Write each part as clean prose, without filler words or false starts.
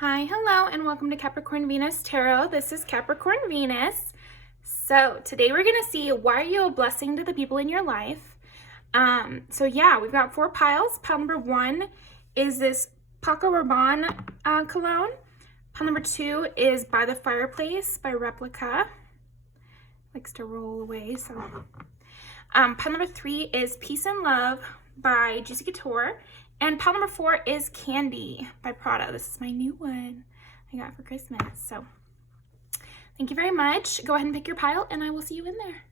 Hi, hello, and welcome to Capricorn Venus Tarot. This is Capricorn Venus. So today we're going to see why are you a blessing to the people in your life. We've got 4 piles. Pile number 1 is this Paco Rabanne cologne. Pile number 2 is By the Fireplace by Replica. Likes to roll away, so. Pile number 3 is Peace and Love by Juicy Couture. And pile number 4 is Candy by Prada. This is my new one I got for Christmas. So thank you very much. Go ahead and pick your pile and I will see you in there.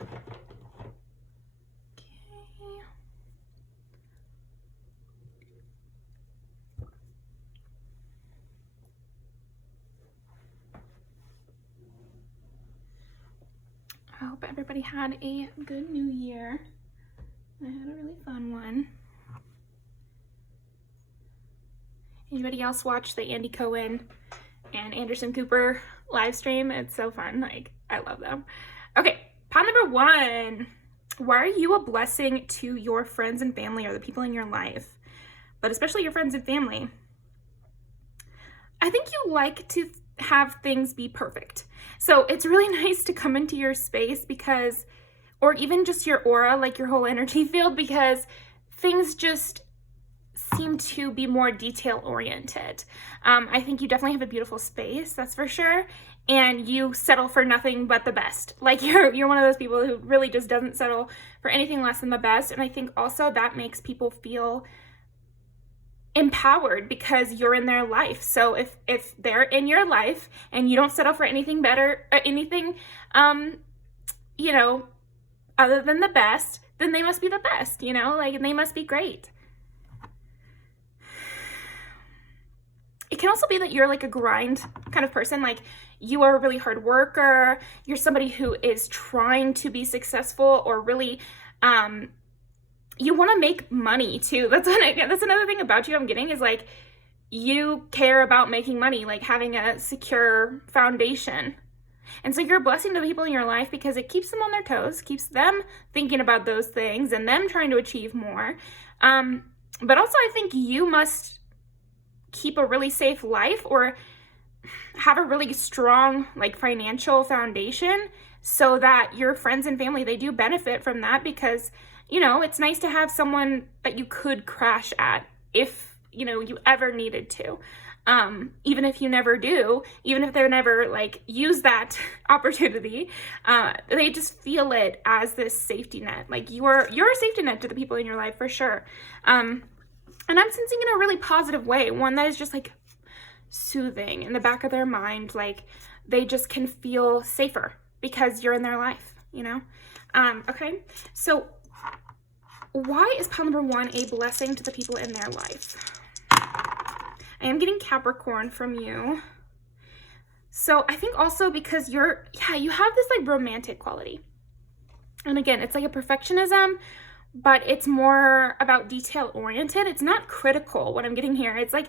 Okay. I hope everybody had a good new year. I had a really fun one. Anybody else watch the Andy Cohen and Anderson Cooper live stream? It's so fun. Like, I love them. Okay, pile number 1. Why are you a blessing to your friends and family or the people in your life? But especially your friends and family. I think you like to have things be perfect. So it's really nice to come into your space because, or even just your aura, like your whole energy field, because things just seem to be more detail oriented. I think you definitely have a beautiful space, that's for sure. And you settle for nothing but the best. Like you're one of those people who really just doesn't settle for anything less than the best. And I think also that makes people feel empowered because you're in their life. So if they're in your life and you don't settle for anything better, anything, other than the best, then they must be the best, like they must be great. It can also be that you're like a grind kind of person. Like you are a really hard worker. You're somebody who is trying to be successful or really, you want to make money too. That's another thing about you I'm getting is like you care about making money, like having a secure foundation. And so you're a blessing to the people in your life because it keeps them on their toes, keeps them thinking about those things and them trying to achieve more. But also I think you must keep a really safe life or have a really strong like financial foundation so that your friends and family, they do benefit from that because it's nice to have someone that you could crash at if, you ever needed to. Even if you never do, even if they're never like use that opportunity, they just feel it as this safety net. Like you're a safety net to the people in your life for sure. And I'm sensing in a really positive way, one that is just like soothing in the back of their mind. Like they just can feel safer because you're in their life, Okay, so why is pile number 1 a blessing to the people in their life? I am getting Capricorn from you. So I think also because you have this like romantic quality. And again, it's like a perfectionism, but it's more about detail oriented. It's not critical, what I'm getting here. It's like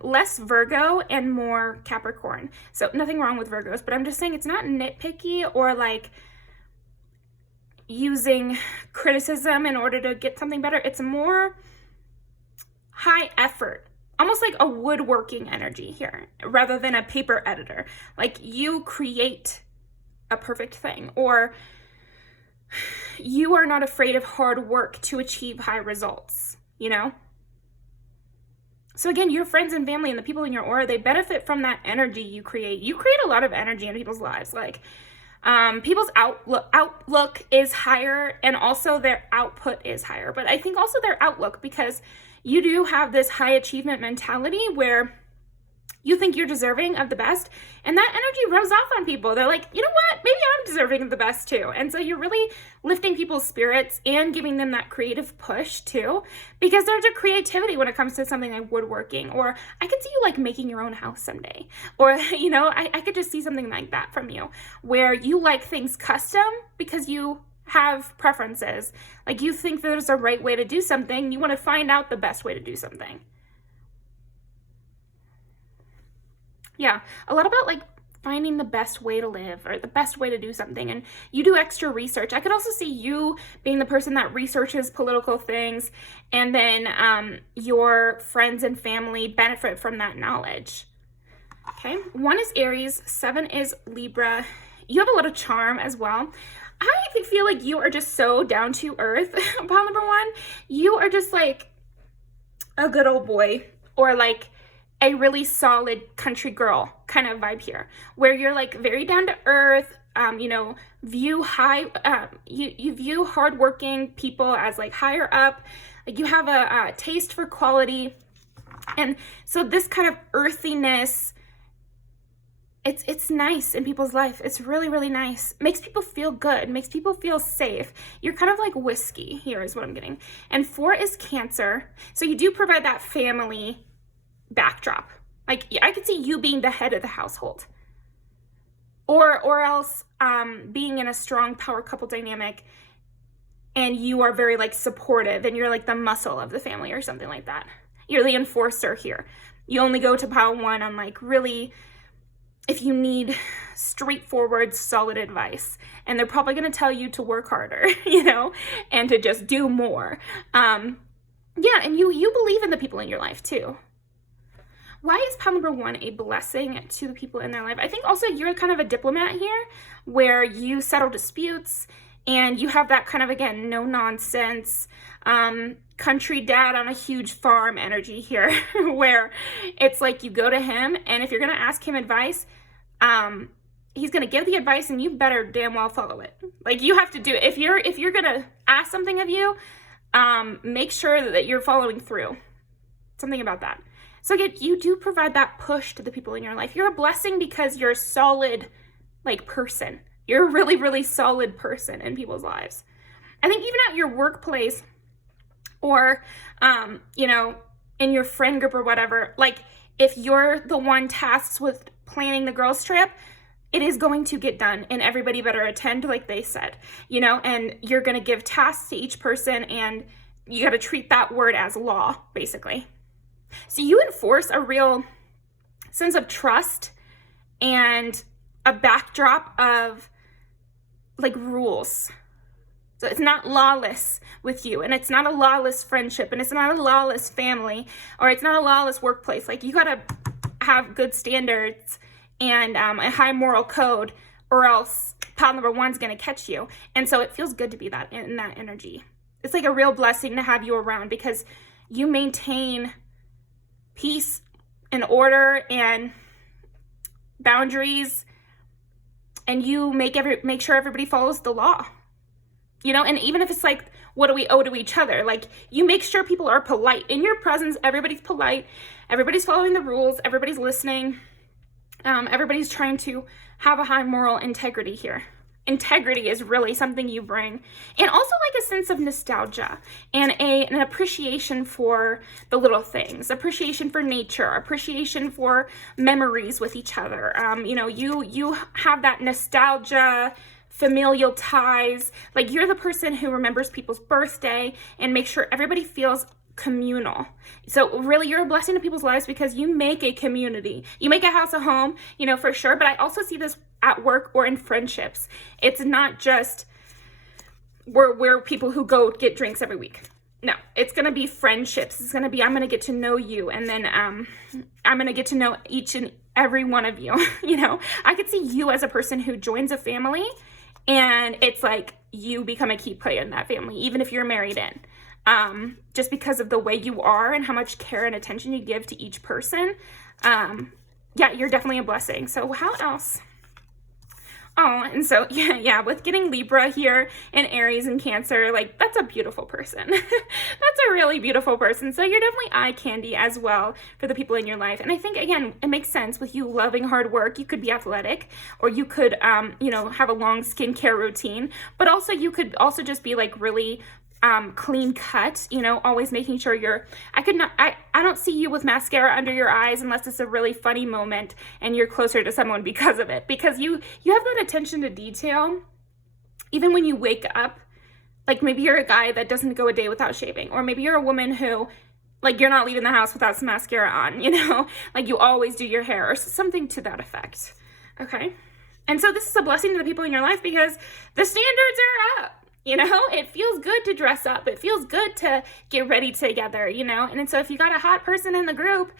less Virgo and more Capricorn. So nothing wrong with Virgos, but I'm just saying it's not nitpicky or like using criticism in order to get something better. It's more high effort, almost like a woodworking energy here rather than a paper editor. Like you create a perfect thing, or you are not afraid of hard work to achieve high results, So again, your friends and family and the people in your aura, they benefit from that energy you create. You create a lot of energy in people's lives. Like people's outlook is higher and also their output is higher. But I think also their outlook, because you do have this high achievement mentality where you think you're deserving of the best, and that energy rubs off on people. They're like, you know what? Maybe I'm deserving of the best too. And so you're really lifting people's spirits and giving them that creative push too, because there's a creativity when it comes to something like woodworking, or I could see you like making your own house someday. Or, I could just see something like that from you, where you like things custom because you have preferences. Like you think there's a right way to do something. You want to find out the best way to do something. Yeah, a lot about like finding the best way to live or the best way to do something, and you do extra research. I could also see you being the person that researches political things, and then your friends and family benefit from that knowledge. Okay, 1 is Aries, 7 is Libra. You have a lot of charm as well. I feel like you are just so down to earth. Pile number 1, you are just like a good old boy, or like a really solid country girl kind of vibe here, where you're like very down to earth, you know, you view hardworking people as like higher up, like you have a taste for quality. And so this kind of earthiness, it's nice in people's life. It's really, really nice. Makes people feel good, makes people feel safe. You're kind of like whiskey here is what I'm getting. And 4 is Cancer. So you do provide that family backdrop. Like I could see you being the head of the household, or else being in a strong power couple dynamic, and you are very like supportive, and you're like the muscle of the family or something like that. You're the enforcer here. You only go to pile 1 on like really if you need straightforward, solid advice, and they're probably going to tell you to work harder, you know, and to just do more. Yeah, and you believe in the people in your life too. Why is pile number 1 a blessing to the people in their life? I think also you're kind of a diplomat here, where you settle disputes, and you have that kind of, again, no nonsense, country dad on a huge farm energy here, where it's like you go to him, and if you're going to ask him advice, he's going to give the advice, and you better damn well follow it. Like you have to do it. If you're going to ask something of you, make sure that you're following through. Something about that. So again, you do provide that push to the people in your life. You're a blessing because you're a solid, like, person. You're a really, really solid person in people's lives. I think even at your workplace, or, you know, in your friend group or whatever, like, if you're the one tasked with planning the girls' trip, it is going to get done, and everybody better attend, like they said, you know, and you're going to give tasks to each person, and you got to treat that word as law, basically. So you enforce a real sense of trust and a backdrop of like rules. So it's not lawless with you, and it's not a lawless friendship, and it's not a lawless family, or it's not a lawless workplace. Like you got to have good standards and a high moral code, or else pile number 1's going to catch you. And so it feels good to be that in that energy. It's like a real blessing to have you around, because you maintain peace and order and boundaries, and you make sure everybody follows the law, you know. And even if it's like, what do we owe to each other, like you make sure people are polite in your presence. Everybody's polite, everybody's following the rules, everybody's listening, everybody's trying to have a high moral integrity here. Integrity is really something you bring, and also like a sense of nostalgia and an appreciation for the little things, appreciation for nature, appreciation for memories with each other. You know, you have that nostalgia, familial ties. Like you're the person who remembers people's birthday and makes sure everybody feels communal. So really, you're a blessing to people's lives because you make a community. You make a house a home, you know, for sure. But I also see this at work or in friendships. It's not just we're people who go get drinks every week. No, it's going to be friendships. It's going to be, I'm going to get to know you, and then I'm going to get to know each and every one of you. You know, I could see you as a person who joins a family, and it's like you become a key player in that family, even if you're married in. Just because of the way you are and how much care and attention you give to each person. Yeah, you're definitely a blessing. So how else? Oh, and so, yeah, with getting Libra here and Aries and Cancer, like, that's a beautiful person. That's a really beautiful person. So you're definitely eye candy as well for the people in your life. And I think, again, it makes sense with you loving hard work. You could be athletic, or you could, you know, have a long skincare routine. But also, you could also just be, like, really clean cut, you know, always making sure I don't see you with mascara under your eyes unless it's a really funny moment and you're closer to someone because of it, because you have that attention to detail even when you wake up. Like maybe you're a guy that doesn't go a day without shaving, or maybe you're a woman who, like, you're not leaving the house without some mascara on, you know, like you always do your hair or something to that effect. Okay. And so this is a blessing to the people in your life because the standards are up. You know, it feels good to dress up. It feels good to get ready together, you know? And so if you got a hot person in the group,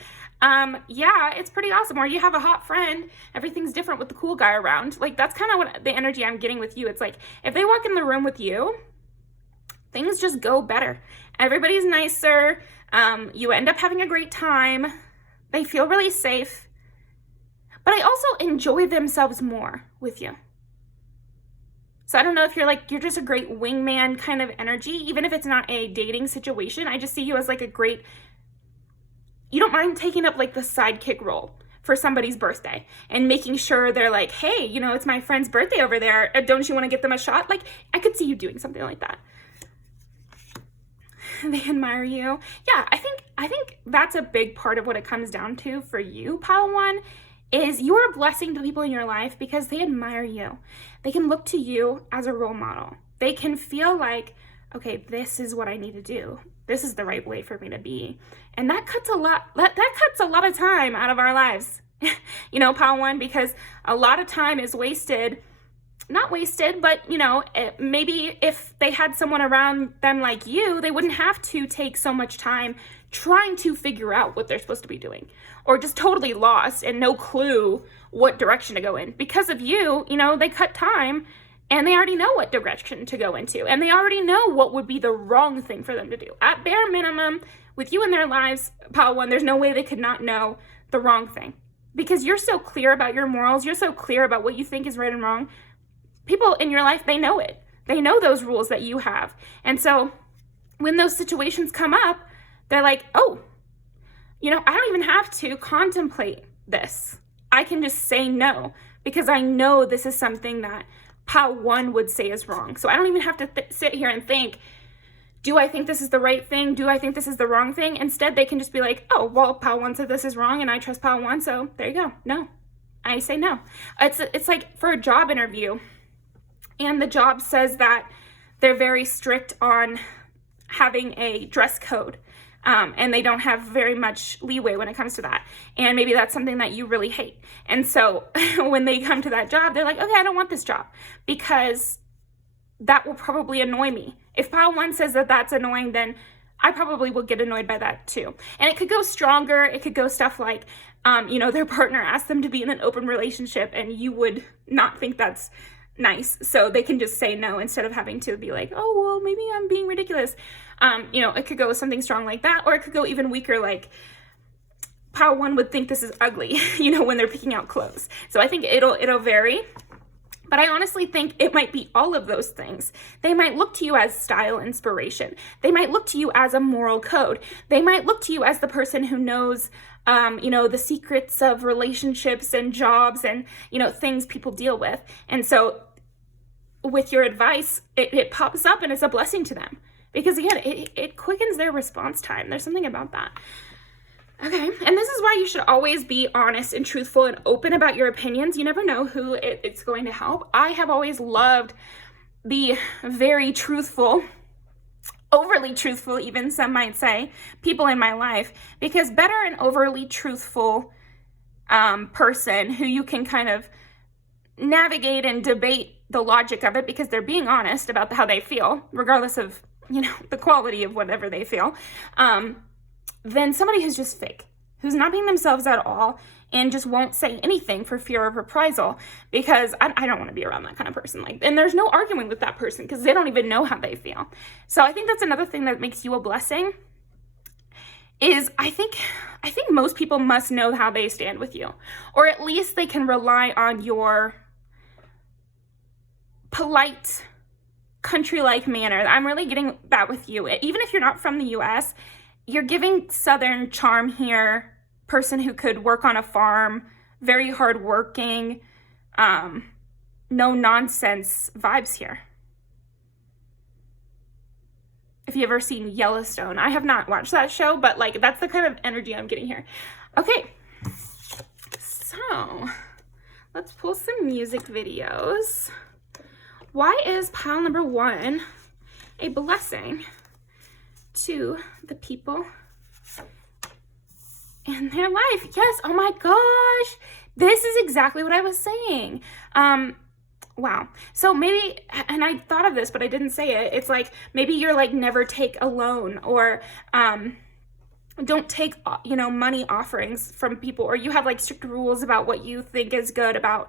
yeah, it's pretty awesome. Or you have a hot friend, everything's different with the cool guy around. Like, that's kind of what the energy I'm getting with you. It's like, if they walk in the room with you, things just go better. Everybody's nicer. You end up having a great time. They feel really safe. But I also enjoy themselves more with you. So I don't know if you're just a great wingman kind of energy, even if it's not a dating situation. I just see you as like a great, you don't mind taking up like the sidekick role for somebody's birthday and making sure they're like, hey, you know, it's my friend's birthday over there. Don't you want to get them a shot? Like, I could see you doing something like that. They admire you. Yeah, I think that's a big part of what it comes down to for you, Pile 1, is you are a blessing to the people in your life because they admire you. They can look to you as a role model. They can feel like, okay, this is what I need to do. This is the right way for me to be. And that cuts a lot of time out of our lives. You know, Pile 1, because a lot of time is wasted. Not wasted, but, you know, maybe if they had someone around them like you, they wouldn't have to take so much time trying to figure out what they're supposed to be doing, or just totally lost and no clue what direction to go in. Because of you, you know, they cut time and they already know what direction to go into, and they already know what would be the wrong thing for them to do. At bare minimum, with you in their lives, Pile 1, there's no way they could not know the wrong thing. Because you're so clear about your morals, you're so clear about what you think is right and wrong. People in your life, they know it. They know those rules that you have. And so when those situations come up, they're like, oh, you know, I don't even have to contemplate this. I can just say no because I know this is something that Pile 1 would say is wrong. So I don't even have to sit here and think, do I think this is the right thing? Do I think this is the wrong thing? Instead, they can just be like, oh, well, Pile 1 said this is wrong and I trust Pile 1, so there you go. No, I say no. It's like for a job interview, and the job says that they're very strict on having a dress code, and they don't have very much leeway when it comes to that. And maybe that's something that you really hate. And so when they come to that job, they're like, okay, I don't want this job because that will probably annoy me. If Pile 1 says that that's annoying, then I probably will get annoyed by that too. And it could go stronger. It could go stuff like, you know, their partner asked them to be in an open relationship and you would not think that's nice. So they can just say no instead of having to be like, oh, well, maybe I'm being ridiculous. You know, it could go with something strong like that, or it could go even weaker, like Pile 1 would think this is ugly, you know, when they're picking out clothes. So I think it'll vary. But I honestly think it might be all of those things. They might look to you as style inspiration. They might look to you as a moral code. They might look to you as the person who knows, you know, the secrets of relationships and jobs and, you know, things people deal with. And so with your advice, it pops up and it's a blessing to them. Because again, it quickens their response time. There's something about that. Okay, and this is why you should always be honest and truthful and open about your opinions. You never know who it's going to help. I have always loved the very truthful, overly truthful, even some might say, people in my life, because better an overly truthful person who you can kind of navigate and debate the logic of it because they're being honest about how they feel, regardless of, you know, the quality of whatever they feel, than somebody who's just fake, who's not being themselves at all and just won't say anything for fear of reprisal, because I don't want to be around that kind of person. Like, and there's no arguing with that person because they don't even know how they feel. So I think that's another thing that makes you a blessing is I think most people must know how they stand with you, or at least they can rely on your polite, country-like manner. I'm really getting that with you. Even if you're not from the US, you're giving Southern charm here, person who could work on a farm, very hardworking, no nonsense vibes here. If you've ever seen Yellowstone, I have not watched that show, but like that's the kind of energy I'm getting here. Okay, so let's pull some music videos. Why is pile number 1 a blessing to the people in their life? Yes, oh my gosh, This is exactly what I was saying. Wow. So maybe, and I thought of this, but I didn't say it. It's like, maybe you're like, never take a loan, or, don't take, money offerings from people, or you have like strict rules about what you think is good about,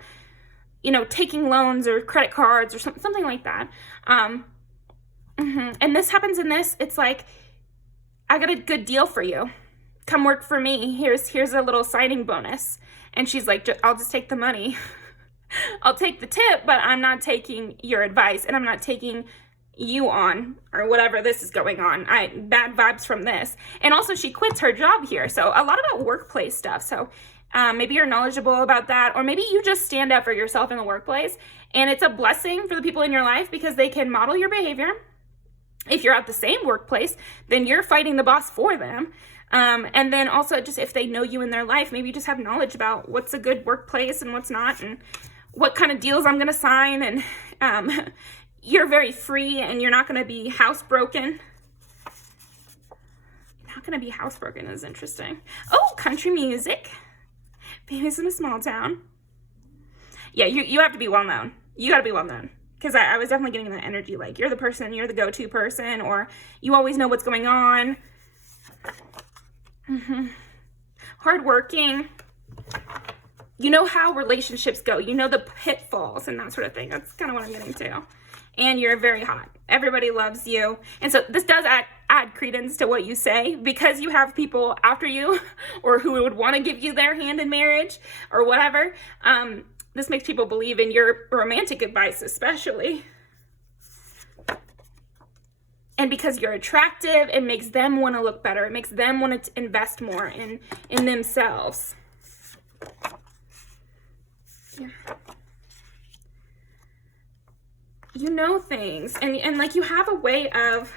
taking loans or credit cards or something like that. And this happens in this, it's like, I got a good deal for you. Come work for me. Here's a little signing bonus. And she's like, I'll just take the money. I'll take the tip, but I'm not taking your advice, and I'm not taking you on, or whatever this is going on. Bad vibes from this. And also she quits her job here. So a lot about workplace stuff. So maybe you're knowledgeable about that, or maybe you just stand up for yourself in the workplace, and it's a blessing for the people in your life because they can model your behavior. If you're at the same workplace, then you're fighting the boss for them. And then also, just if they know you in their life, maybe you just have knowledge about what's a good workplace and what's not, and what kind of deals I'm going to sign. And you're very free, and you're not going to be housebroken. Not going to be housebroken is interesting. Oh, country music. Babies in a small town. Yeah, you have to be well known. You got to be well known. Because I was definitely getting that energy, like you're the person, you're the go-to person, or you always know what's going on. Hardworking. You know how relationships go. You know the pitfalls and that sort of thing. That's kind of what I'm getting to. And you're very hot. Everybody loves you. And so this does add credence to what you say, because you have people after you, or who would want to give you their hand in marriage or whatever. This makes people believe in your romantic advice, especially. And because you're attractive, it makes them want to look better. It makes them want to invest more in themselves. Yeah. You know things. And like, you have a way of...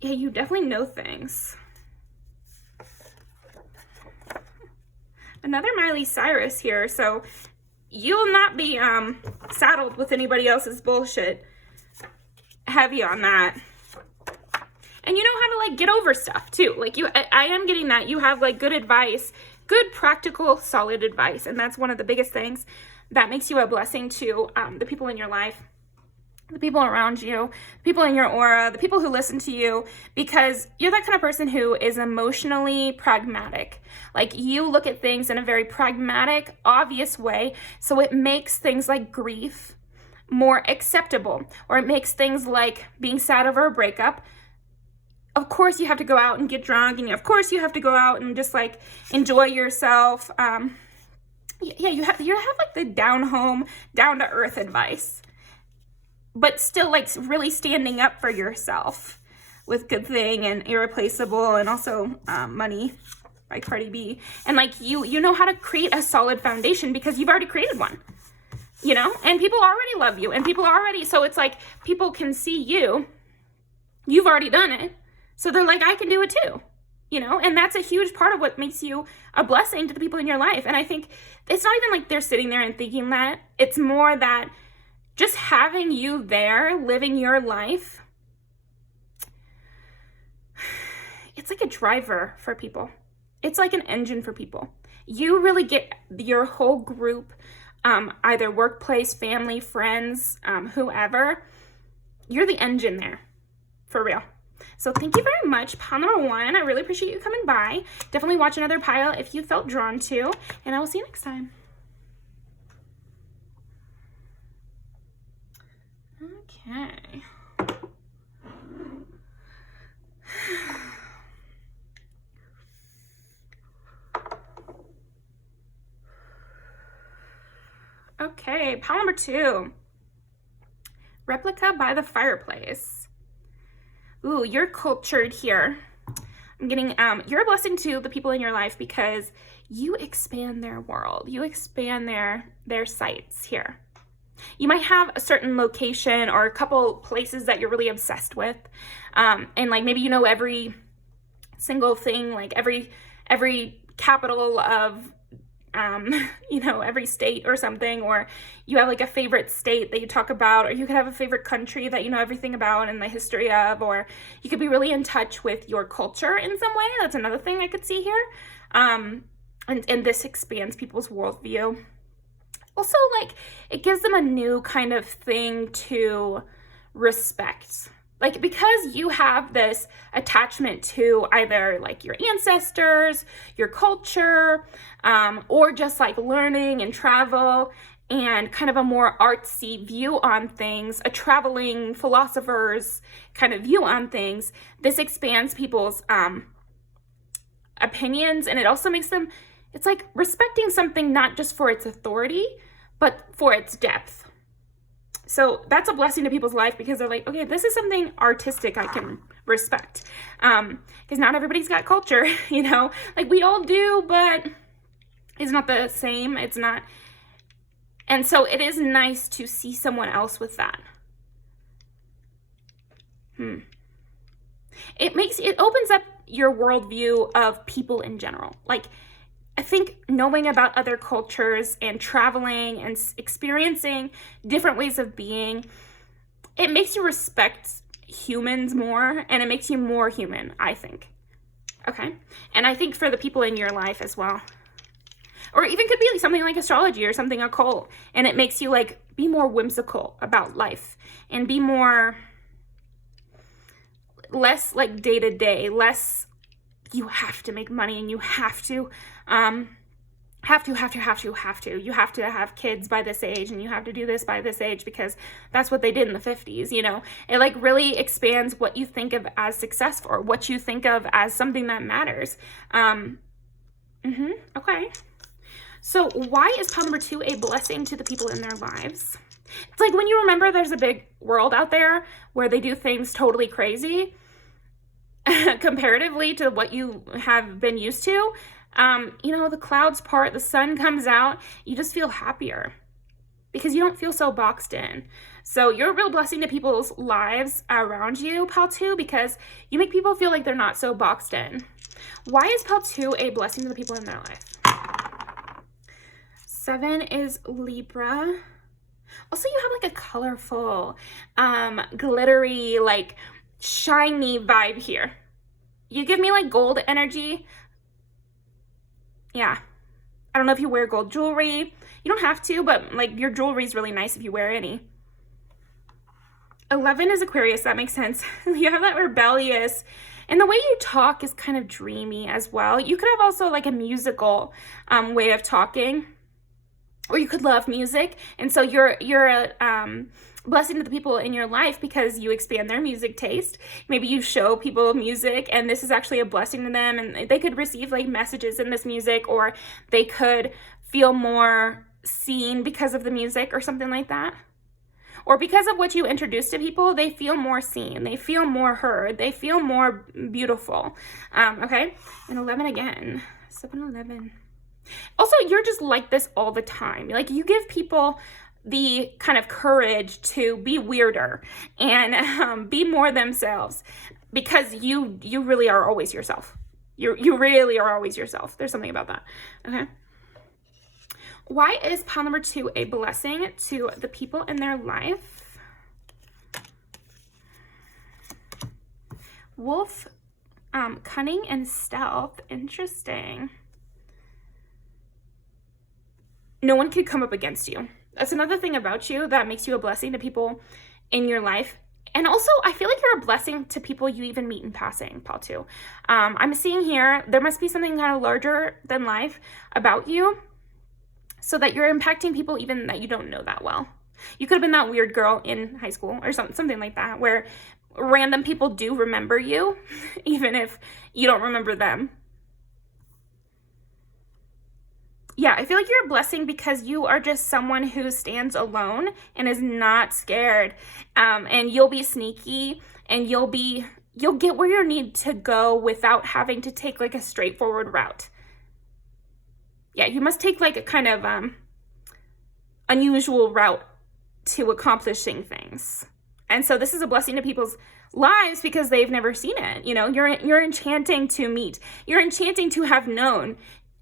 Yeah, you definitely know things. Another Miley Cyrus here, so you'll not be saddled with anybody else's bullshit. Heavy on that. And you know how to like get over stuff too. Like I am getting that you have like good advice, good practical, solid advice, and that's one of the biggest things that makes you a blessing to the people in your life, the people around you, people in your aura, the people who listen to you, because you're that kind of person who is emotionally pragmatic. Like, you look at things in a very pragmatic, obvious way, so it makes things like grief more acceptable, or it makes things like being sad over a breakup. Of course you have to go out and get drunk, and of course you have to go out and just like enjoy yourself. Yeah, you have like the down home, down to earth advice, but still like really standing up for yourself with Good Thing and Irreplaceable, and also Money by Cardi B. And like you know how to create a solid foundation because you've already created one, you know, and people already love you, and people already, so it's like people can see you've already done it. So they're like, I can do it too, you know, and that's a huge part of what makes you a blessing to the people in your life. And I think it's not even like they're sitting there and thinking that. It's more that just having you there, living your life, it's like a driver for people. It's like an engine for people. You really get your whole group, either workplace, family, friends, whoever. You're the engine there, for real. So thank you very much, pile number 1. I really appreciate you coming by. Definitely watch another pile if you felt drawn to, and I will see you next time. Okay. Okay, pile number 2. Replica by the fireplace. Ooh, you're cultured here. I'm getting, you're a blessing to the people in your life because you expand their world. You expand their sights here. You might have a certain location or a couple places that you're really obsessed with. And like maybe you know every single thing, like every capital of, you know, every state or something, or you have like a favorite state that you talk about, or you could have a favorite country that you know everything about and the history of, or you could be really in touch with your culture in some way. That's another thing I could see here. And this expands people's worldview. Also, like, it gives them a new kind of thing to respect. Like, because you have this attachment to either like your ancestors, your culture, or just like learning and travel and kind of a more artsy view on things, a traveling philosopher's kind of view on things, this expands people's opinions, and it also makes them, it's like respecting something not just for its authority, but for its depth. So that's a blessing to people's life, because they're like, okay, this is something artistic I can respect. Because not everybody's got culture, you know, like we all do, but it's not the same. It's not. And so it is nice to see someone else with that. It opens up your worldview of people in general. Like, I think knowing about other cultures and traveling and experiencing different ways of being, it makes you respect humans more, and it makes you more human, I think. Okay? And I think for the people in your life as well. Or even could be like something like astrology or something occult, and it makes you like be more whimsical about life and be less like day to day, less you have to make money and you have to, you have to have kids by this age, and you have to do this by this age because that's what they did in the 50s, you know. It like really expands what you think of as successful, or what you think of as something that matters. Okay. So why is pile number 2 a blessing to the people in their lives? It's like when you remember there's a big world out there where they do things totally crazy comparatively to what you have been used to. You know, the clouds part, the sun comes out, you just feel happier because you don't feel so boxed in. So you're a real blessing to people's lives around you, pile 2, because you make people feel like they're not so boxed in. Why is pile 2 a blessing to the people in their life? 7 is Libra. Also, you have like a colorful, glittery, like shiny vibe here. You give me like gold energy. Yeah. I don't know if you wear gold jewelry. You don't have to, but like your jewelry is really nice if you wear any. 11 is Aquarius. That makes sense. You have that rebellious, and the way you talk is kind of dreamy as well. You could have also like a musical way of talking, or you could love music, and so you're a blessing to the people in your life because you expand their music taste. Maybe you show people music, and this is actually a blessing to them, and they could receive like messages in this music, or they could feel more seen because of the music or something like that. Or because of what you introduce to people, they feel more seen, they feel more heard, they feel more beautiful. Okay, and 11 again, 7-11. Also, you're just like this all the time. Like, you give people the kind of courage to be weirder and be more themselves, because you really are always yourself. You really are always yourself. There's something about that. Okay. Why is pile number 2 a blessing to the people in their life? Wolf, cunning and stealth. Interesting. No one could come up against you. That's another thing about you that makes you a blessing to people in your life. And also, I feel like you're a blessing to people you even meet in passing, pile 2. I'm seeing here, there must be something kind of larger than life about you, so that you're impacting people even that you don't know that well. You could have been that weird girl in high school or something like that, where random people do remember you, even if you don't remember them. Yeah, I feel like you're a blessing because you are just someone who stands alone and is not scared. And you'll be sneaky, and you'll get where you need to go without having to take like a straightforward route. Yeah, you must take like a kind of unusual route to accomplishing things. And so this is a blessing to people's lives because they've never seen it. You know, you're enchanting to meet. You're enchanting to have known,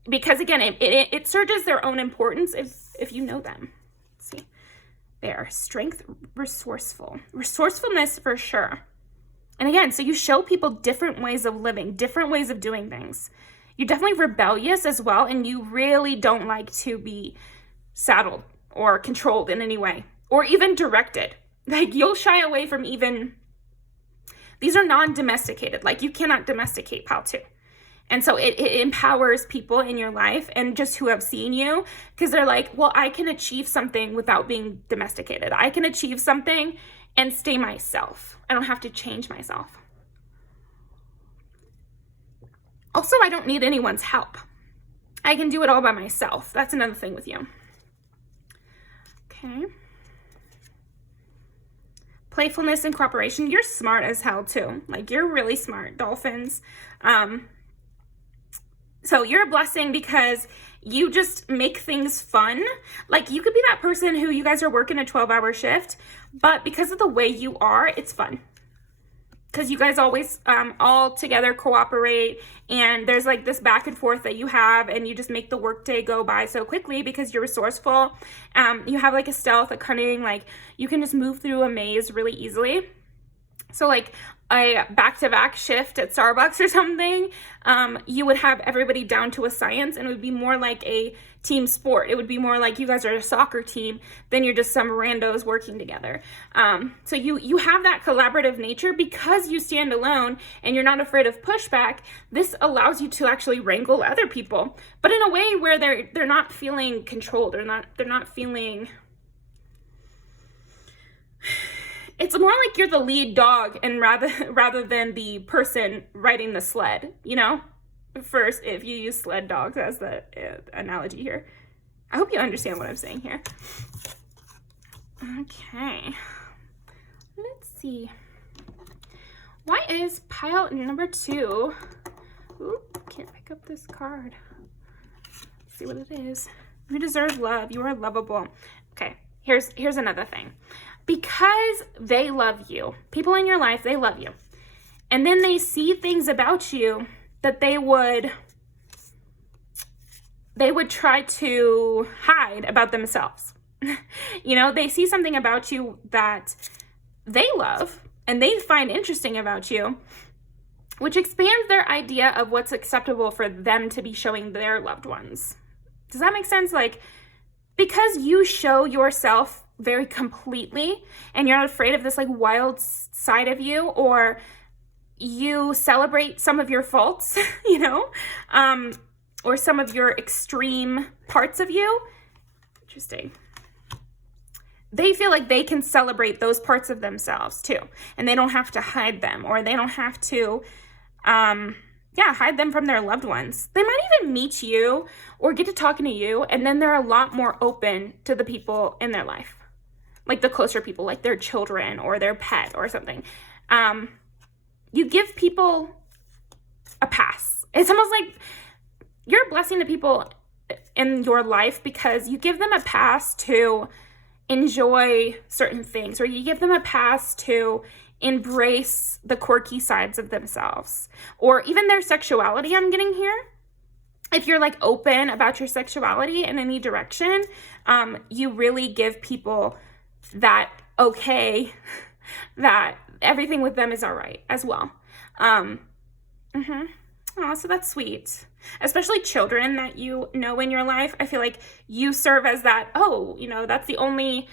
because again, it surges their own importance if you know them. Let's see. There, strength, resourcefulness for sure. And again, so you show people different ways of living, different ways of doing things. You're definitely rebellious as well, and you really don't like to be saddled or controlled in any way, or even directed. Like, you'll shy away from even, these are non-domesticated. Like, you cannot domesticate Pile 2. And so it empowers people in your life and just who have seen you, because they're like, well, I can achieve something without being domesticated. I can achieve something and stay myself. I don't have to change myself. Also, I don't need anyone's help. I can do it all by myself. That's another thing with you. Okay. Playfulness and cooperation. You're smart as hell too. Like, you're really smart, Dolphins. So you're a blessing because you just make things fun. Like, you could be that person who you guys are working a 12-hour shift, but because of the way you are, it's fun. Because you guys always all together cooperate, and there's like this back and forth that you have, and you just make the workday go by so quickly because you're resourceful. You have like a stealth, a cunning, like you can just move through a maze really easily. So like a back-to-back shift at Starbucks or something, you would have everybody down to a science, and it would be more like a team sport. It would be more like you guys are a soccer team than you're just some randos working together. So you have that collaborative nature because you stand alone and you're not afraid of pushback. This allows you to actually wrangle other people, but in a way where they're not feeling controlled, or they're not feeling. It's more like you're the lead dog, and rather than the person riding the sled, you know? First, if you use sled dogs as the analogy here. I hope you understand what I'm saying here. Okay. Let's see. Why is pile number 2? Ooh, can't pick up this card. Let's see what it is. You deserve love. You are lovable. Okay, here's another thing. Because they love you, people in your life, they love you. And then they see things about you that they would try to hide about themselves. You know, they see something about you that they love and they find interesting about you, which expands their idea of what's acceptable for them to be showing their loved ones. Does that make sense? Like, because you show yourself very completely and you're not afraid of this like wild side of you, or you celebrate some of your faults, you know, or some of your extreme parts of you. Interesting. They feel like they can celebrate those parts of themselves too, and they don't have to hide them, or they don't have to hide them from their loved ones. They might even meet you or get to talking to you, and then they're a lot more open to the people in their life, like the closer people, like their children or their pet or something. You give people a pass. It's almost like you're a blessing to people in your life because you give them a pass to enjoy certain things, or you give them a pass to embrace the quirky sides of themselves, or even their sexuality. I'm getting here. If you're like open about your sexuality in any direction, you really give people that okay, that everything with them is all right as well. Oh, so that's sweet. Especially children that you know in your life. I feel like you serve as that, oh, you know, that's the only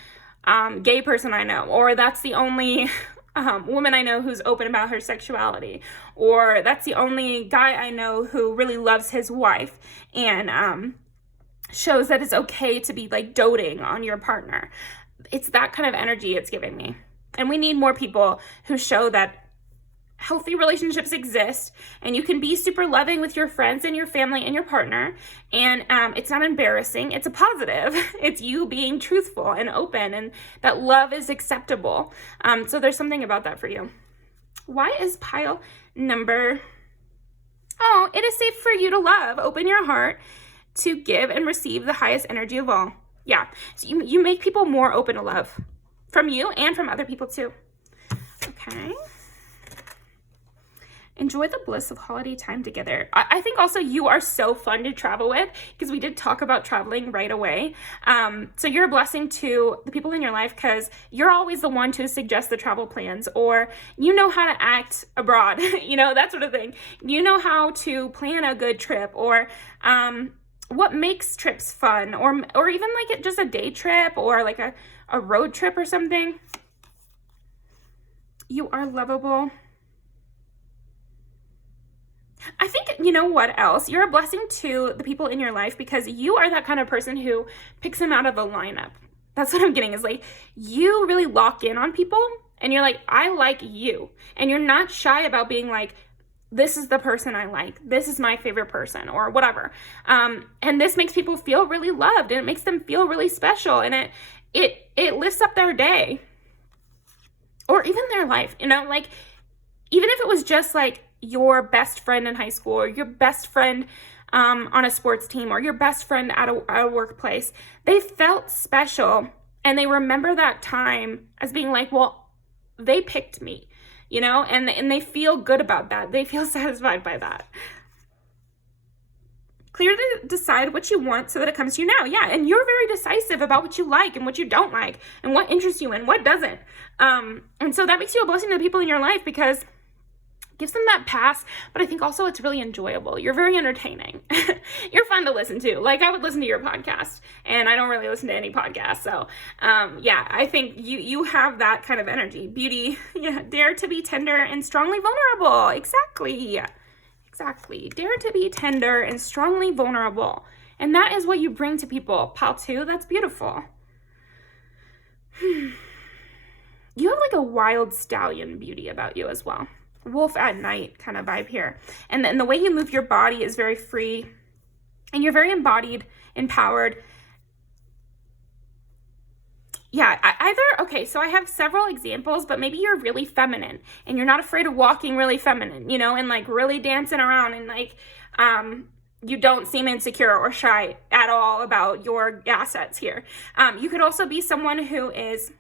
gay person I know, or that's the only woman I know who's open about her sexuality, or that's the only guy I know who really loves his wife and shows that it's okay to be like doting on your partner. It's that kind of energy it's giving me. And we need more people who show that healthy relationships exist, and you can be super loving with your friends and your family and your partner, and it's not embarrassing. It's a positive. It's you being truthful and open, and that love is acceptable. So there's something about that for you. Why is pile number... Oh, it is safe for you to love. Open your heart to give and receive the highest energy of all. Yeah, so you make people more open to love from you and from other people too. Okay. Enjoy the bliss of holiday time together. I think also you are so fun to travel with, because we did talk about traveling right away. So you're a blessing to the people in your life because you're always the one to suggest the travel plans, or you know how to act abroad, that sort of thing. You know how to plan a good trip, or what makes trips fun, or even like just a day trip or like a road trip or something. You are lovable. I think, what else? You're a blessing to the people in your life because you are that kind of person who picks them out of a lineup. That's what I'm getting, is like, you really lock in on people and you're like, I like you. And you're not shy about being like, this is the person I like. This is my favorite person, or whatever. And this makes people feel really loved, and it makes them feel really special. And it lifts up their day, or even their life, like, even if it was just like your best friend in high school, or your best friend on a sports team, or your best friend at a workplace, they felt special, and they remember that time as being like, well, they picked me, and they feel good about that. They feel satisfied by that. Clearly decide what you want so that it comes to you now. Yeah, and you're very decisive about what you like and what you don't like, and what interests you and what doesn't. And so that makes you a blessing to the people in your life because gives them that pass, but I think also it's really enjoyable. You're very entertaining. You're fun to listen to. Like, I would listen to your podcast, and I don't really listen to any podcasts. So, I think you have that kind of energy. Beauty, dare to be tender and strongly vulnerable. Exactly. Dare to be tender and strongly vulnerable. And that is what you bring to people. Pile 2, that's beautiful. You have like a wild stallion beauty about you as well. Wolf at night kind of vibe here. And then the way you move your body is very free, and you're very embodied, empowered. Yeah, so I have several examples, but maybe you're really feminine and you're not afraid of walking really feminine, and like really dancing around, and like you don't seem insecure or shy at all about your assets here. You could also be someone who is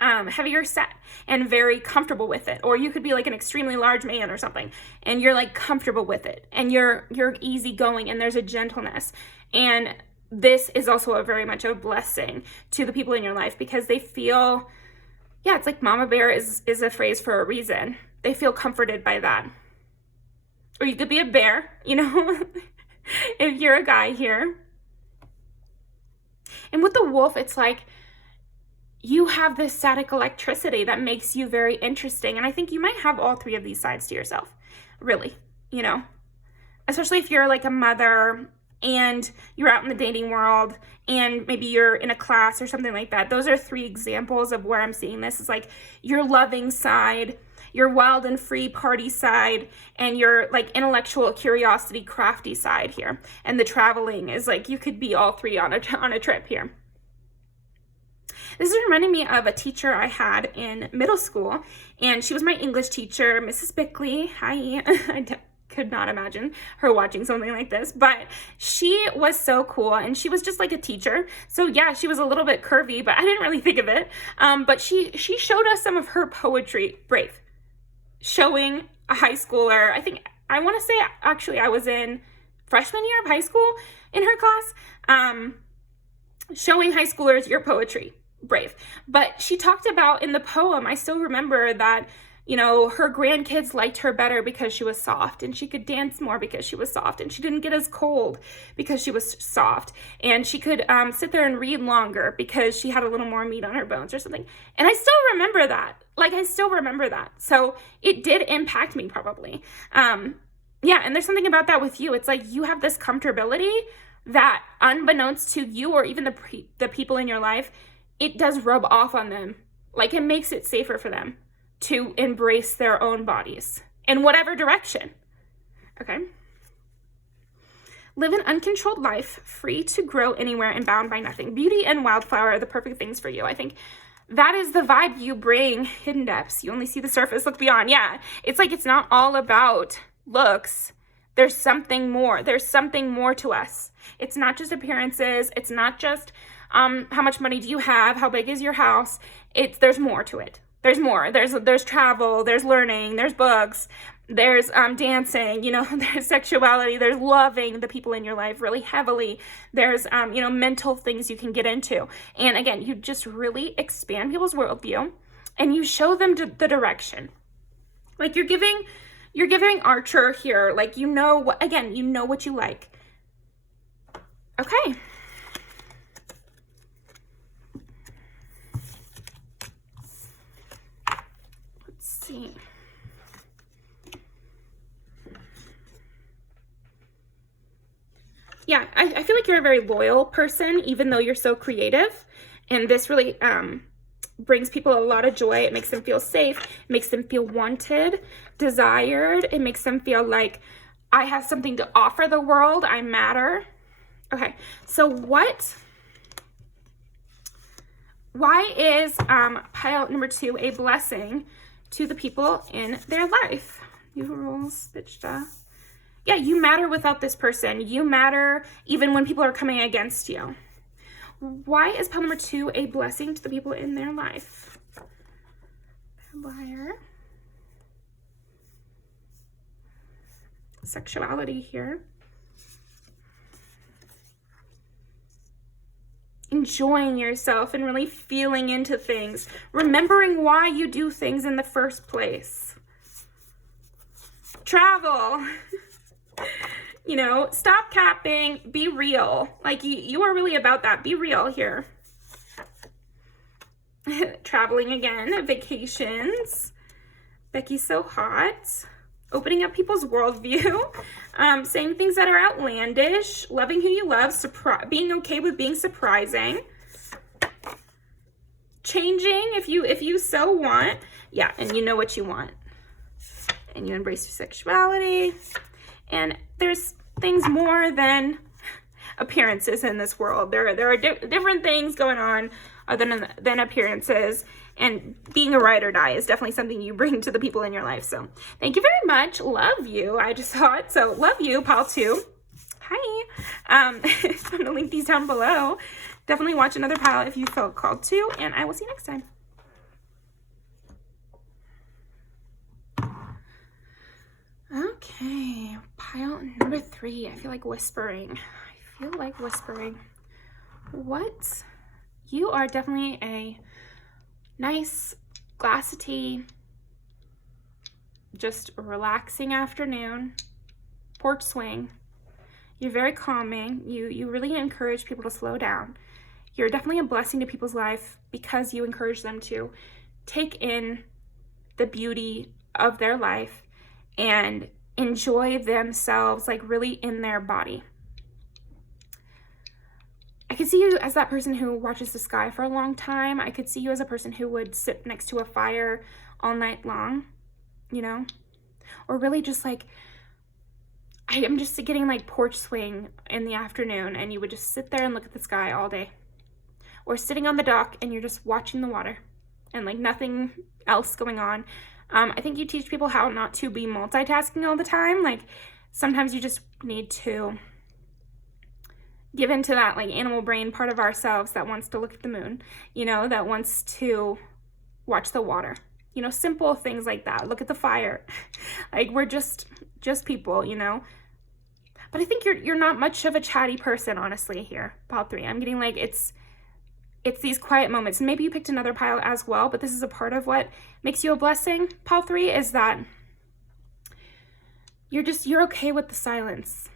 heavier set and very comfortable with it, or you could be like an extremely large man or something, and you're like comfortable with it, and you're easygoing, and there's a gentleness. And this is also a very much a blessing to the people in your life because they feel, it's like mama bear is a phrase for a reason. They feel comforted by that. Or you could be a bear, if you're a guy here. And with the wolf, it's like, you have this static electricity that makes you very interesting. And I think you might have all 3 of these sides to yourself, really, especially if you're like a mother and you're out in the dating world and maybe you're in a class or something like that. Those are 3 examples of where I'm seeing this. It's like your loving side, your wild and free party side, and your like intellectual curiosity, crafty side here. And the traveling is like, you could be all 3 on a trip here. This is reminding me of a teacher I had in middle school, and she was my English teacher, Mrs. Bickley. Hi. I could not imagine her watching something like this, but she was so cool, and she was just like a teacher. So yeah, she was a little bit curvy, but I didn't really think of it. But she showed us some of her poetry, brave, showing a high schooler. I want to say actually I was in freshman year of high school in her class, showing high schoolers your poetry. Brave. But she talked about in the poem, I still remember that, her grandkids liked her better because she was soft, and she could dance more because she was soft, and she didn't get as cold because she was soft, and she could sit there and read longer because she had a little more meat on her bones or something. And I still remember that. So it did impact me probably. And there's something about that with you. It's like you have this comfortability that, unbeknownst to you or even the people in your life, it does rub off on them. Like, it makes it safer for them to embrace their own bodies in whatever direction. Okay. Live an uncontrolled life, free to grow anywhere and bound by nothing. Beauty and wildflower are the perfect things for you. I think that is the vibe you bring. Hidden depths. You only see the surface, look beyond. Yeah. It's like, it's not all about looks. There's something more. There's something more to us. It's not just appearances. It's not just how much money do you have? How big is your house? There's more to it. There's more. There's travel. There's learning. There's books. There's dancing, you know, there's sexuality, there's loving the people in your life really heavily. There's, you know, mental things you can get into. And again, you just really expand people's worldview and you show them the direction. Like you're giving Archer here, like, you know what, again, you know what you like. Okay. Let's see. Yeah, I feel like you're a very loyal person, even though you're so creative. And this really brings people a lot of joy. It makes them feel safe. It makes them feel wanted, desired. It makes them feel like I have something to offer the world. I matter. Okay, so why is pile number 2 a blessing to the people in their life? You rules, bitch, duh. Yeah, you matter without this person. You matter even when people are coming against you. Why is pile number 2 a blessing to the people in their life? Liar. Sexuality here. Enjoying yourself and really feeling into things. Remembering why you do things in the first place. Travel. You know, stop capping, be real. Like you are really about that. Be real here. Traveling again, vacations. Becky's so hot. Opening up people's worldview. Saying things that are outlandish. Loving who you love. Being okay with being surprising. Changing if you so want. Yeah, and you know what you want. And you embrace your sexuality. And there's things more than appearances in this world. There are different things going on other than appearances. And being a ride or die is definitely something you bring to the people in your life. So thank you very much. Love you. I just saw it. So love you, pile 2. Hi. I'm going to link these down below. Definitely watch another pile if you felt called to. And I will see you next time. Okay, pile number 3. I feel like whispering. What? You are definitely a nice glass of tea, just relaxing afternoon, porch swing. You're very calming. You really encourage people to slow down. You're definitely a blessing to people's life because you encourage them to take in the beauty of their life and enjoy themselves, like really in their body. I could see you as that person who watches the sky for a long time. I could see you as a person who would sit next to a fire all night long, you know? Or really just like, I am just getting like porch swing in the afternoon and you would just sit there and look at the sky all day. Or sitting on the dock and you're just watching the water and like nothing else going on. I think you teach people how not to be multitasking all the time. Like sometimes you just need to give into that like animal brain part of ourselves that wants to look at the moon, you know, that wants to watch the water, you know, simple things like that. Look at the fire. Like we're just people, you know. But I think you're not much of a chatty person, honestly, here, pile 3. I'm getting like it's these quiet moments. Maybe you picked another pile as well, but this is a part of what makes you a blessing, pile 3, is that you're okay with the silence.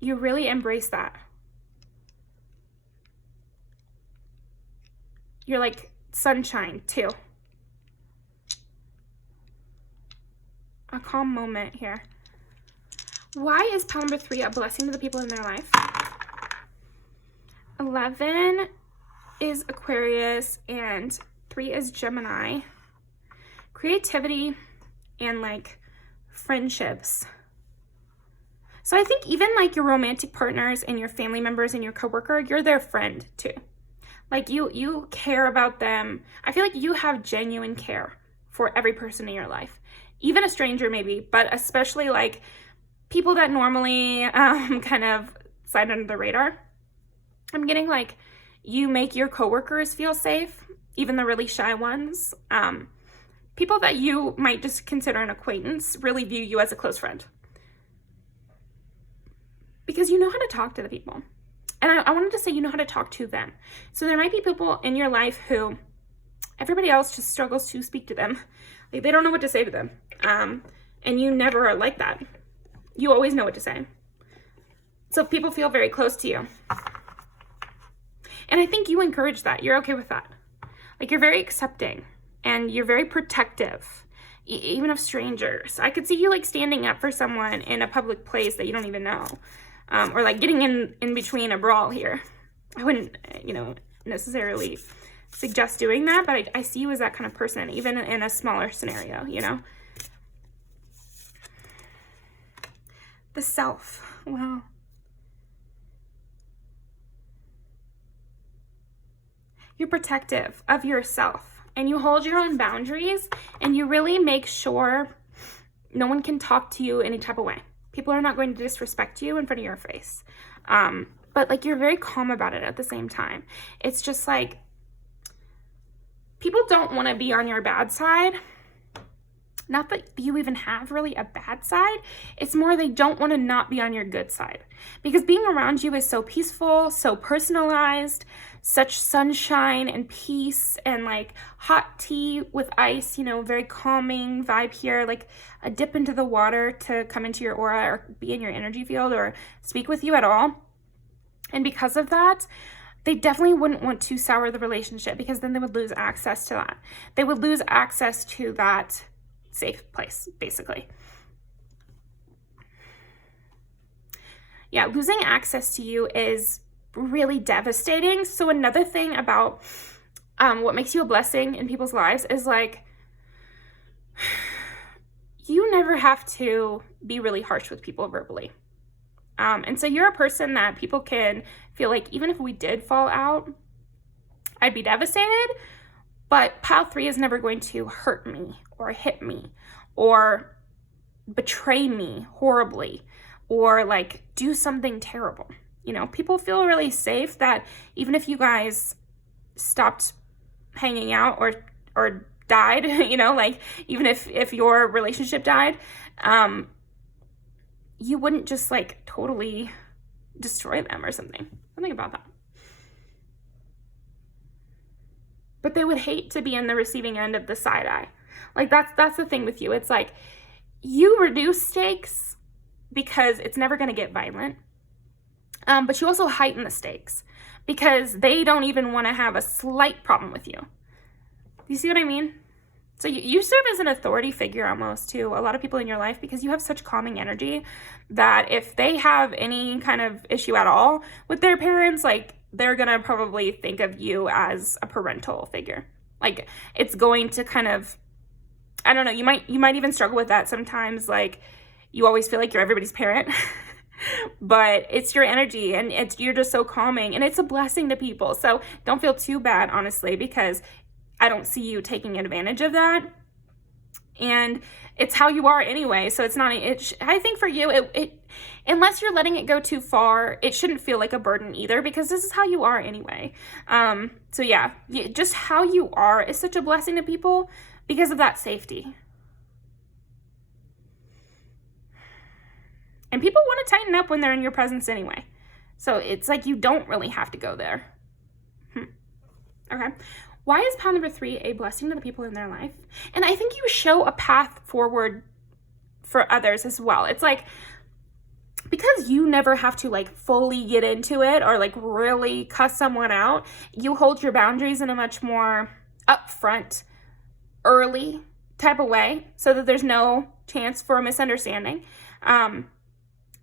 You really embrace that. You're like sunshine too. A calm moment here. Why is pile number 3 a blessing to the people in their life? 11 is Aquarius and 3 is Gemini. Creativity and like friendships. So I think even like your romantic partners and your family members and your coworker, you're their friend too. Like you care about them. I feel like you have genuine care for every person in your life. Even a stranger maybe, but especially like people that normally kind of slide under the radar. I'm getting like you make your coworkers feel safe, even the really shy ones, people that you might just consider an acquaintance really view you as a close friend. Because you know how to talk to the people. And I wanted to say you know how to talk to them. So there might be people in your life who everybody else just struggles to speak to them. Like they don't know what to say to them. And you never are like that. You always know what to say. So people feel very close to you. And I think you encourage that. You're okay with that. Like you're very accepting and you're very protective, even of strangers. I could see you like standing up for someone in a public place that you don't even know. Or like getting in between a brawl here. I wouldn't, necessarily suggest doing that, but I see you as that kind of person, even in a smaller scenario, The self. Wow. You're protective of yourself and you hold your own boundaries and you really make sure no one can talk to you any type of way. People are not going to disrespect you in front of your face. But like you're very calm about it at the same time. It's just like people don't want to be on your bad side. Not that you even have really a bad side. It's more they don't want to not be on your good side. Because being around you is so peaceful, so personalized, such sunshine and peace and like hot tea with ice, very calming vibe here, like a dip into the water to come into your aura or be in your energy field or speak with you at all. And because of that, they definitely wouldn't want to sour the relationship because then they would lose access to that. They would lose access to that safe place, basically. Yeah, losing access to you is really devastating. So another thing about what makes you a blessing in people's lives is like, you never have to be really harsh with people verbally. And so you're a person that people can feel like, even if we did fall out, I'd be devastated, but pile 3 is never going to hurt me or hit me or betray me horribly or like do something terrible. People feel really safe that even if you guys stopped hanging out or died, like even if your relationship died, you wouldn't just like totally destroy them or something about that. But they would hate to be in the receiving end of the side eye. Like that's the thing with you. It's like you reduce stakes because it's never going to get violent. But you also heighten the stakes because they don't even want to have a slight problem with you. You see what I mean? So you serve as an authority figure almost to a lot of people in your life because you have such calming energy that if they have any kind of issue at all with their parents, like they're going to probably think of you as a parental figure. Like it's going to kind of, I don't know, you might even struggle with that sometimes. Like you always feel like you're everybody's parent. But it's your energy and you're just so calming and it's a blessing to people. So don't feel too bad, honestly, because I don't see you taking advantage of that. And it's how you are anyway. So it's not, I think for you, it unless you're letting it go too far, it shouldn't feel like a burden either because this is how you are anyway. So yeah, just how you are is such a blessing to people because of that safety. And people want to tighten up when they're in your presence anyway. So it's like you don't really have to go there. Okay. Why is pile number 3 a blessing to the people in their life? And I think you show a path forward for others as well. It's like, because you never have to like fully get into it or like really cuss someone out, you hold your boundaries in a much more upfront, early type of way so that there's no chance for a misunderstanding.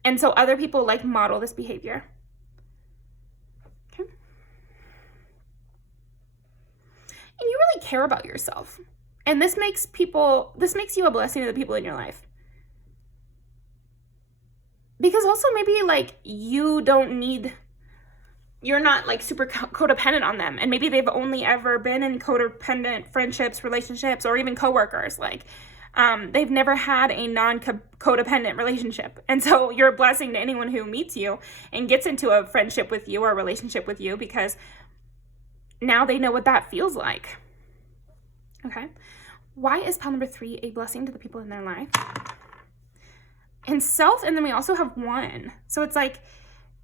And so other people like model this behavior. Okay. And you really care about yourself. And this makes you a blessing to the people in your life. Because also maybe like you're not like super codependent on them. And maybe they've only ever been in codependent friendships, relationships, or even coworkers. Like, they've never had a non-codependent relationship. And so you're a blessing to anyone who meets you and gets into a friendship with you or a relationship with you because now they know what that feels like. Okay. why is pile number 3 a blessing to the people in their life? And self, and then we also have 1. So it's like,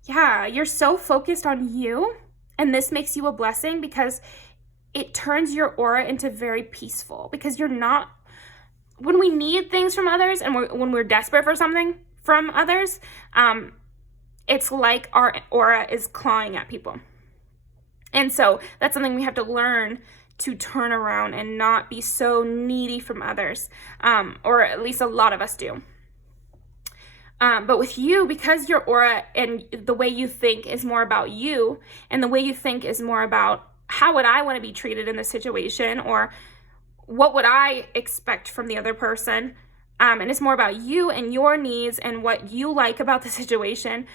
yeah, you're so focused on you, and this makes you a blessing because it turns your aura into very peaceful, because you're not, when we need things from others and when we're desperate for something from others, it's like our aura is clawing at people. And so that's something we have to learn to turn around and not be so needy from others, or at least a lot of us do. But with you, because your aura and the way you think is more about you, and the way you think is more about how would I want to be treated in this situation, or what would I expect from the other person, and it's more about you and your needs and what you like about the situation,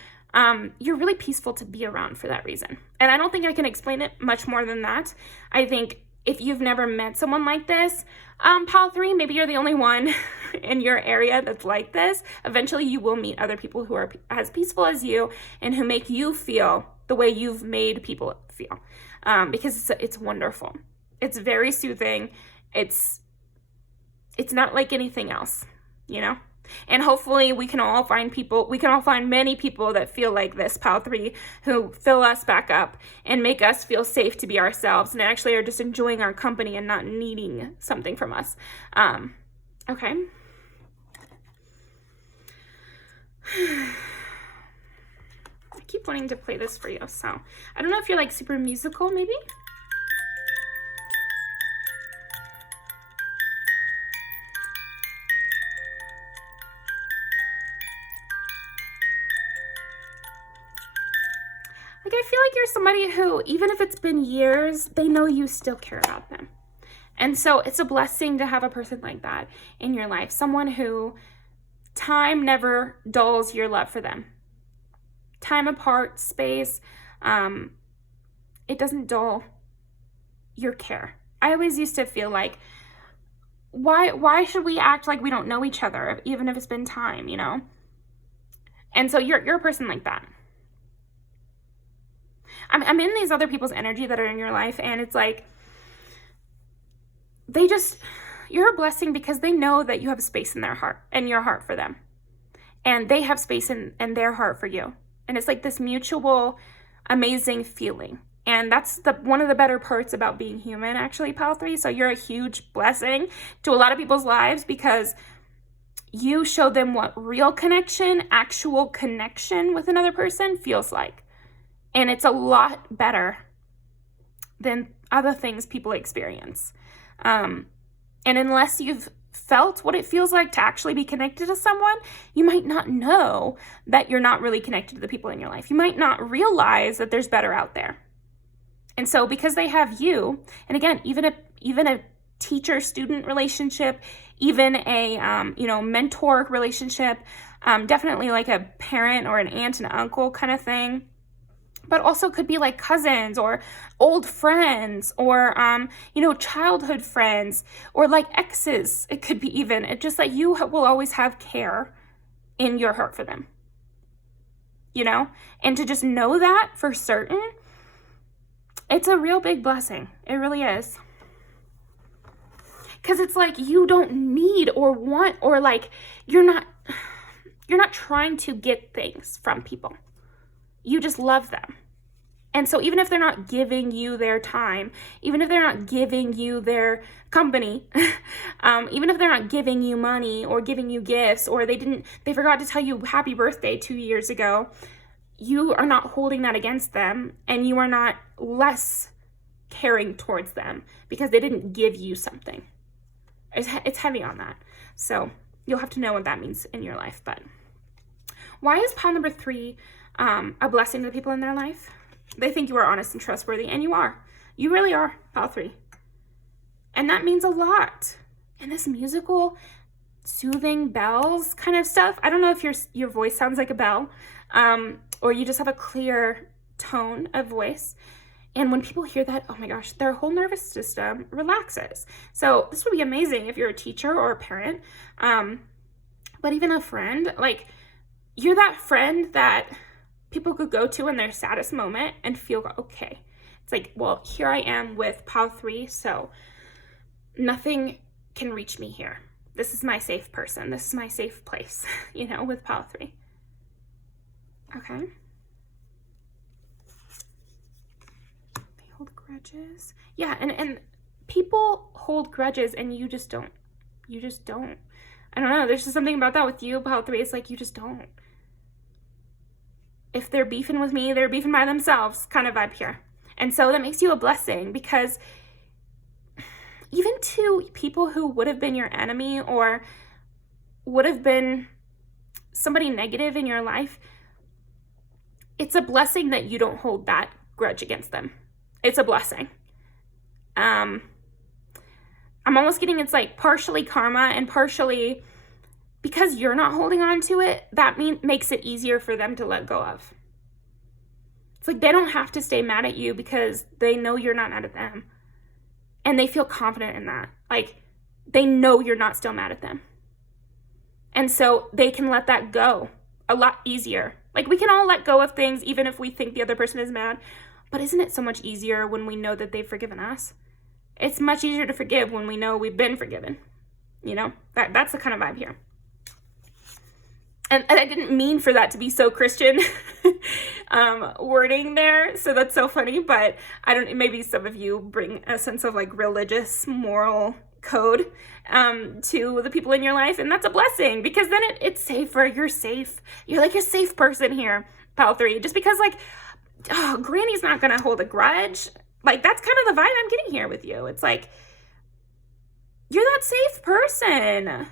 you're really peaceful to be around for that reason. And I don't think I can explain it much more than that. I think if you've never met someone like this, pile 3, maybe you're the only one in your area that's like this. Eventually you will meet other people who are as peaceful as you and who make you feel the way you've made people feel, because it's wonderful. It's very soothing. It's not like anything else, you know? And hopefully we can all find many people that feel like this, pile 3, who fill us back up and make us feel safe to be ourselves and actually are just enjoying our company and not needing something from us. Okay. I keep wanting to play this for you, so I don't know if you're like super musical, maybe? Like, I feel like you're somebody who, even if it's been years, they know you still care about them. And so it's a blessing to have a person like that in your life. Someone who time never dulls your love for them. Time apart, space, it doesn't dull your care. I always used to feel like, why should we act like we don't know each other, even if it's been time, you know? And so you're a person like that. I'm in these other people's energy that are in your life, and it's like, you're a blessing because they know that you have space in their heart and your heart for them. And they have space in their heart for you. And it's like this mutual, amazing feeling. And that's one of the better parts about being human, actually, pile 3. So you're a huge blessing to a lot of people's lives because you show them what real connection, actual connection with another person feels like. And it's a lot better than other things people experience. And unless you've felt what it feels like to actually be connected to someone, you might not know that you're not really connected to the people in your life. You might not realize that there's better out there. And so because they have you, and again, even a teacher-student relationship, even a mentor relationship, definitely like a parent or an aunt and uncle kind of thing, but also could be like cousins or old friends or, childhood friends or like exes. It could be even. It's just like you will always have care in your heart for them, you know? And to just know that for certain, it's a real big blessing. It really is. Because it's like you don't need or want or like you're not trying to get things from people. You just love them. And so even if they're not giving you their time, even if they're not giving you their company, even if they're not giving you money or giving you gifts, or they forgot to tell you happy birthday 2 years ago, you are not holding that against them, and you are not less caring towards them because they didn't give you something. It's heavy on that. So you'll have to know what that means in your life. But why is pile number 3 a blessing to the people in their life? They think you are honest and trustworthy, and you are. You really are, pile 3. And that means a lot. And this musical, soothing bells kind of stuff, I don't know if your voice sounds like a bell, or you just have a clear tone of voice. And when people hear that, oh my gosh, their whole nervous system relaxes. So this would be amazing if you're a teacher or a parent, but even a friend. Like, you're that friend that people could go to in their saddest moment and feel okay. It's like, well, here I am with pile 3, so nothing can reach me here. This is my safe person. This is my safe place, you know, with pile 3. Okay. They hold grudges. Yeah, and people hold grudges and you just don't. You just don't. I don't know. There's just something about that with you, pile 3. It's like you just don't. If they're beefing with me, they're beefing by themselves kind of vibe here. And so that makes you a blessing, because even to people who would have been your enemy or would have been somebody negative in your life, it's a blessing that you don't hold that grudge against them. It's a blessing. I'm almost getting it's like partially karma and partially because you're not holding on to it, that makes it easier for them to let go of. It's like they don't have to stay mad at you because they know you're not mad at them. And they feel confident in that. Like, they know you're not still mad at them. And so they can let that go a lot easier. Like, we can all let go of things even if we think the other person is mad. But isn't it so much easier when we know that they've forgiven us? It's much easier to forgive when we know we've been forgiven. You know, that's the kind of vibe here. And I didn't mean for that to be so Christian wording there. So that's so funny. But maybe some of you bring a sense of like religious moral code to the people in your life. And that's a blessing, because then it's safer. You're safe. You're like a safe person here, pile 3. Just because like, oh, Granny's not going to hold a grudge. Like, that's kind of the vibe I'm getting here with you. It's like, you're that safe person.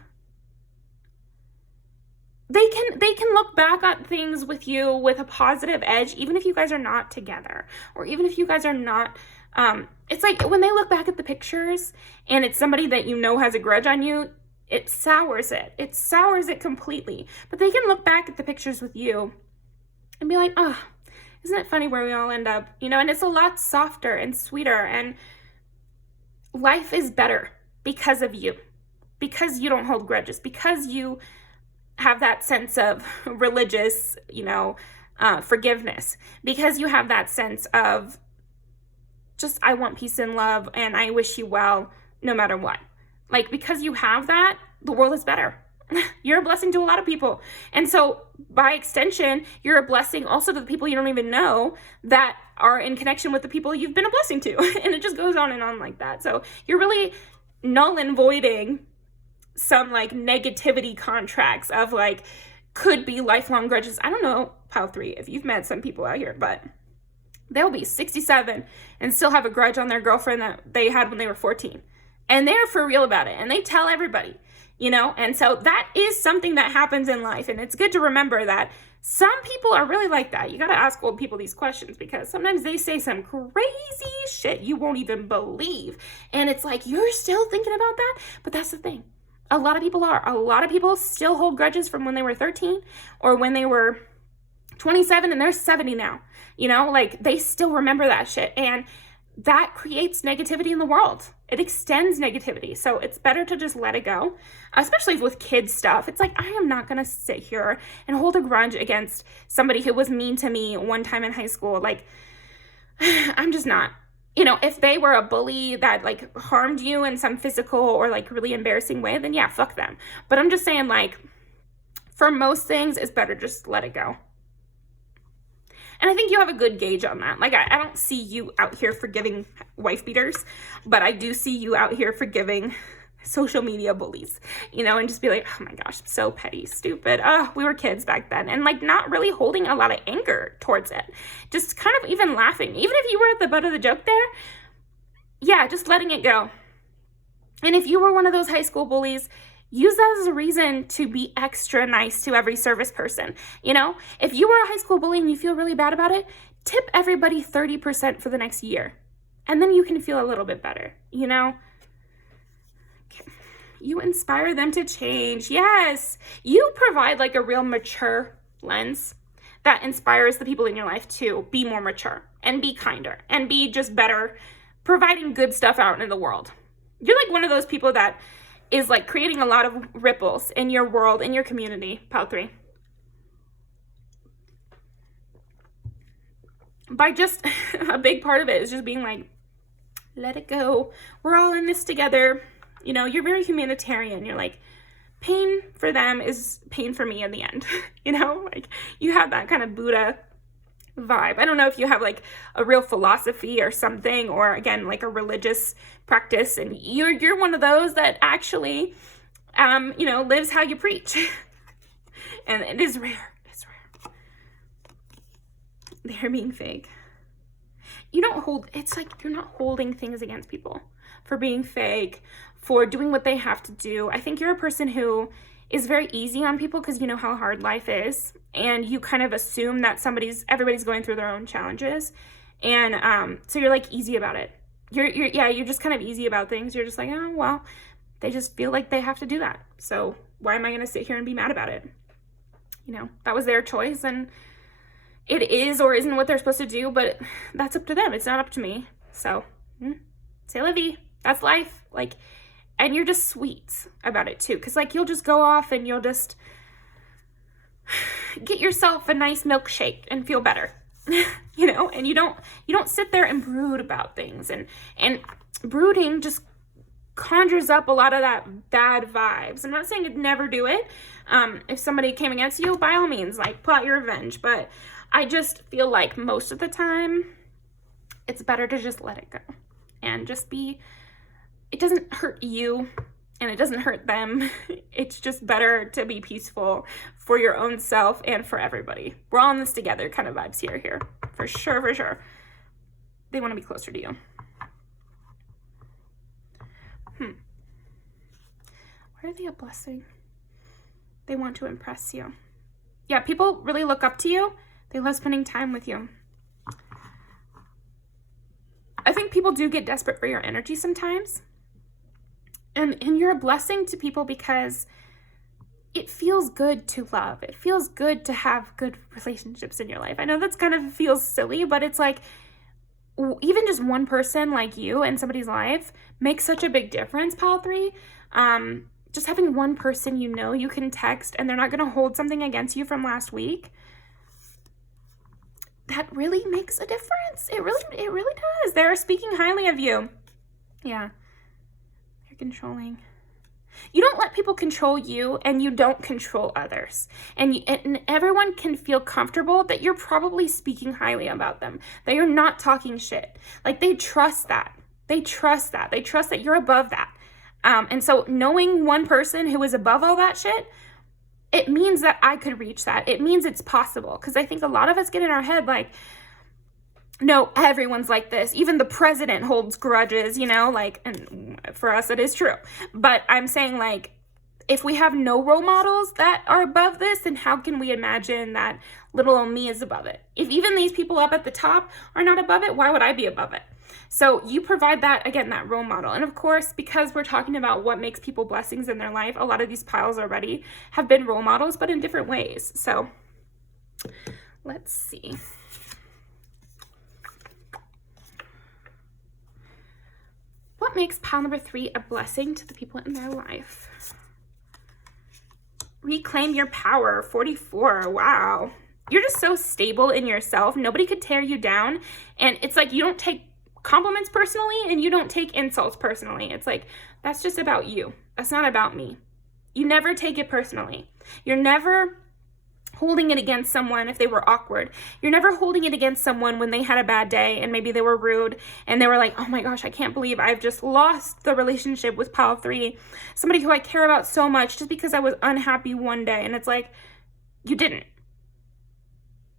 They can look back at things with you with a positive edge, even if you guys are not together, or even if you guys are not, it's like when they look back at the pictures and it's somebody that you know has a grudge on you, it sours it. It sours it completely. But they can look back at the pictures with you and be like, oh, isn't it funny where we all end up? You know, and it's a lot softer and sweeter, and life is better because of you, because you don't hold grudges, because you have that sense of religious, you know, forgiveness, because you have that sense of just, I want peace and love and I wish you well no matter what. Like, because you have that, the world is better. You're a blessing to a lot of people. And so by extension, you're a blessing also to the people you don't even know that are in connection with the people you've been a blessing to. And it just goes on and on like that. So you're really null and voiding some like negativity contracts of like could be lifelong grudges. I don't know, pile 3, if you've met some people out here, but they'll be 67 and still have a grudge on their girlfriend that they had when they were 14. And they're for real about it. And they tell everybody, you know? And so that is something that happens in life. And it's good to remember that some people are really like that. You got to ask old people these questions, because sometimes they say some crazy shit you won't even believe. And it's like, you're still thinking about that? But that's the thing. A lot of people are. A lot of people still hold grudges from when they were 13 or when they were 27 and they're 70 now. You know, like they still remember that shit. And that creates negativity in the world. It extends negativity. So it's better to just let it go, especially with kids stuff. It's like, I am not going to sit here and hold a grudge against somebody who was mean to me one time in high school. Like, I'm just not. You know, if they were a bully that like harmed you in some physical or like really embarrassing way, then yeah, fuck them. But I'm just saying, like, for most things, it's better just let it go. And I think you have a good gauge on that. Like, I don't see you out here forgiving wife beaters, but I do see you out here forgiving social media bullies, you know, and just be like, oh my gosh, so petty, stupid. We were kids back then. And like not really holding a lot of anger towards it. Just kind of even laughing. Even if you were at the butt of the joke there, yeah, just letting it go. And if you were one of those high school bullies, use that as a reason to be extra nice to every service person. You know, if you were a high school bully and you feel really bad about it, tip everybody 30% for the next year. And then you can feel a little bit better, you know? You inspire them to change. Yes. You provide like a real mature lens that inspires the people in your life to be more mature and be kinder and be just better, providing good stuff out in the world. You're like one of those people that is like creating a lot of ripples in your world, in your community, pile 3. By just, a big part of it is just being like, let it go. We're all in this together. You know, you're very humanitarian. You're like, pain for them is pain for me in the end. You know, like you have that kind of Buddha vibe. I don't know if you have like a real philosophy or something, or again, like a religious practice, and you're one of those that actually, you know, lives how you preach. And it is rare. It's rare. They're being fake. You don't hold, it's like you're not holding things against people for being fake, for doing what they have to do. I think you're a person who is very easy on people because you know how hard life is, and you kind of assume that everybody's going through their own challenges, and so you're like easy about it. You're just kind of easy about things. You're just like, oh well, they just feel like they have to do that, so why am I going to sit here and be mad about it? You know, that was their choice, and it is or isn't what they're supposed to do, but that's up to them. It's not up to me. So, c'est la vie. That's life. Like, and you're just sweet about it too. Cause like, you'll just go off and you'll just get yourself a nice milkshake and feel better, you know, and you don't sit there and brood about things, and brooding just conjures up a lot of that bad vibes. I'm not saying to never do it. If somebody came against you, by all means, like plot your revenge, but I just feel like most of the time it's better to just let it go and just be, it doesn't hurt you and it doesn't hurt them. It's just better to be peaceful for your own self and for everybody. We're all in this together kind of vibes here. For sure, for sure. They want to be closer to you. Why are they a blessing? They want to impress you. Yeah, people really look up to you. They love spending time with you. I think people do get desperate for your energy sometimes. And you're a blessing to people because it feels good to love. It feels good to have good relationships in your life. I know that's kind of feels silly, but it's like even just one person like you in somebody's life makes such a big difference, Pile 3. Just having one person you know you can text and they're not going to hold something against you from last week, that really makes a difference. It really does. They're speaking highly of you. Yeah. They're controlling. You don't let people control you, and you don't control others. And everyone can feel comfortable that you're probably speaking highly about them, that you're not talking shit. Like, they trust that. They trust that. They trust that you're above that. And so knowing one person who is above all that shit, it means that I could reach that. It means it's possible. Because I think a lot of us get in our head like, no, everyone's like this. Even the president holds grudges, you know, like, and for us it is true. But I'm saying, like, if we have no role models that are above this, then how can we imagine that little old me is above it? If even these people up at the top are not above it, why would I be above it? So you provide that, again, that role model. And of course, because we're talking about what makes people blessings in their life, a lot of these piles already have been role models, but in different ways. So let's see. What makes pile number 3 a blessing to the people in their life? Reclaim your power, 44. Wow. You're just so stable in yourself. Nobody could tear you down. And it's like you don't take compliments personally and you don't take insults personally. It's like, that's just about you. That's not about me. You never take it personally. You're never holding it against someone if they were awkward. You're never holding it against someone when they had a bad day and maybe they were rude and they were like, oh my gosh, I can't believe I've just lost the relationship with pile 3, somebody who I care about so much, just because I was unhappy one day. And it's like, you didn't.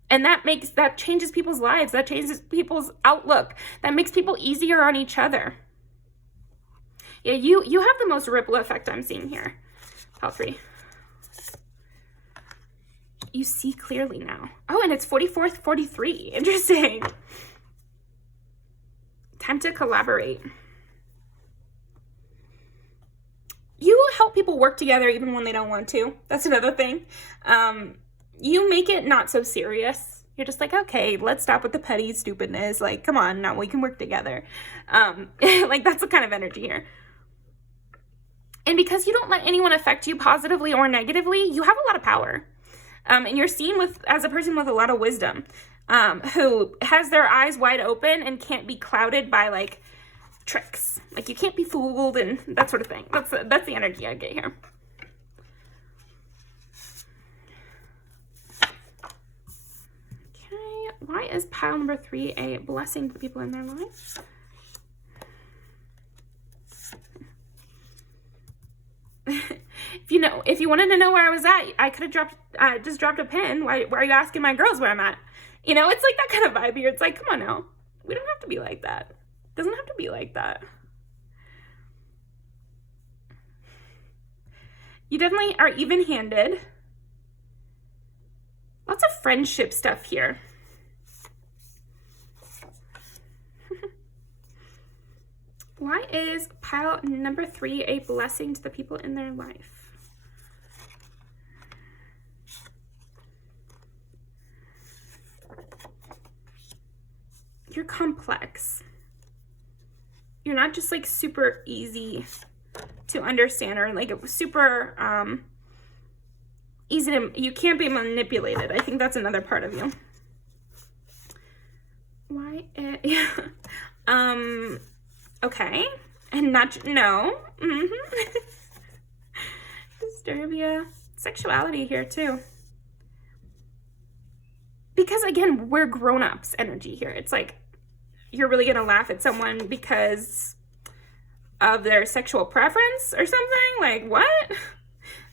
And that changes people's lives. That changes people's outlook. That makes people easier on each other. Yeah, you have the most ripple effect I'm seeing here, pile 3. You see clearly now. Oh, and it's 44th, 43. Interesting. Time to collaborate. You help people work together even when they don't want to. That's another thing. You make it not so serious. You're just like, okay, let's stop with the petty stupidness. Like, come on, now we can work together. Like, that's the kind of energy here. And because you don't let anyone affect you positively or negatively, you have a lot of power. And you're seen as a person with a lot of wisdom, who has their eyes wide open and can't be clouded by, like, tricks. Like, you can't be fooled and that sort of thing. That's the energy I get here. Okay, why is pile number 3 a blessing to the people in their life? If you wanted to know where I was at, I could have just dropped a pin. Why are you asking my girls where I'm at? It's like that kind of vibe here. It's like, come on now. We don't have to be like that. It doesn't have to be like that. You definitely are even-handed. Lots of friendship stuff here. Why is pile number 3 a blessing to the people in their life? You're complex. You're not just like super easy to understand or like super easy to, you can't be manipulated. I think that's another part of you. Why? Okay. And no. Disturbia. Sexuality here too. Because again, we're grown-ups energy here. It's like, you're really gonna laugh at someone because of their sexual preference or something? Like, what?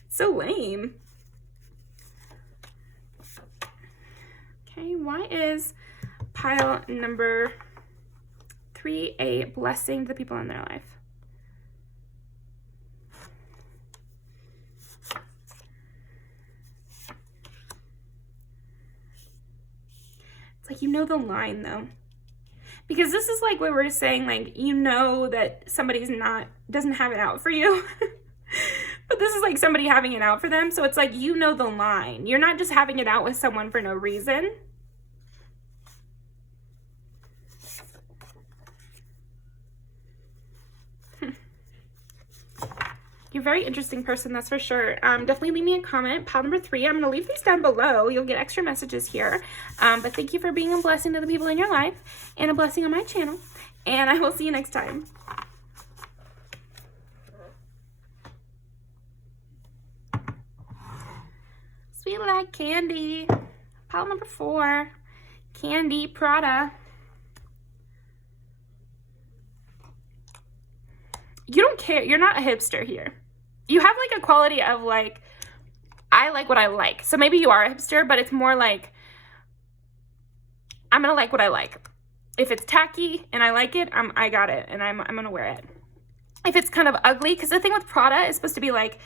So lame. Okay, why is pile number 3 a blessing to the people in their life? It's like, the line though. Because this is like what we were saying, like, that somebody's doesn't have it out for you. But this is like somebody having it out for them. So it's like, the line. You're not just having it out with someone for no reason. You're a very interesting person, that's for sure. Definitely leave me a comment. Pile number 3. I'm going to leave these down below. You'll get extra messages here. But thank you for being a blessing to the people in your life and a blessing on my channel. And I will see you next time. Sweet like candy. Pile number 4. Candy Prada. You don't care. You're not a hipster here. You have like a quality of like, I like what I like. So maybe you are a hipster, but it's more like, I'm gonna like what I like. If it's tacky and I like it, I got it and I'm gonna wear it. If it's kind of ugly, because the thing with Prada is supposed to be like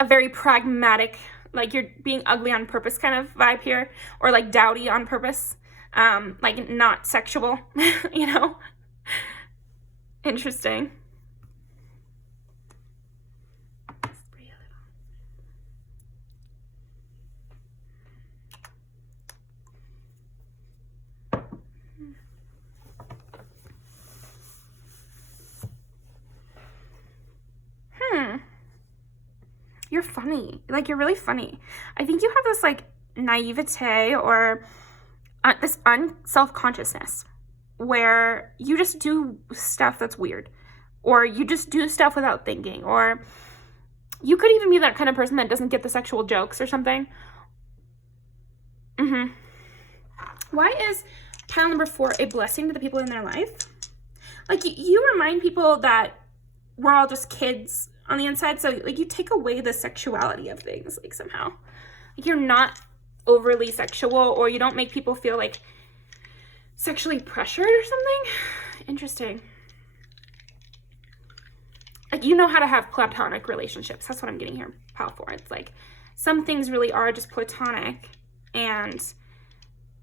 a very pragmatic, like you're being ugly on purpose kind of vibe here, or like dowdy on purpose, like not sexual, Interesting. You're funny. Like, you're really funny. I think you have this, like, naivete or this self-consciousness where you just do stuff that's weird. Or you just do stuff without thinking. Or you could even be that kind of person that doesn't get the sexual jokes or something. Why is pile number 4 a blessing to the people in their life? Like, you remind people that we're all just kids on the inside, so like you take away the sexuality of things, like somehow. Like, you're not overly sexual, or you don't make people feel like sexually pressured or something. Interesting. Like, you know how to have platonic relationships. That's what I'm getting here, pile 4. It's like some things really are just platonic and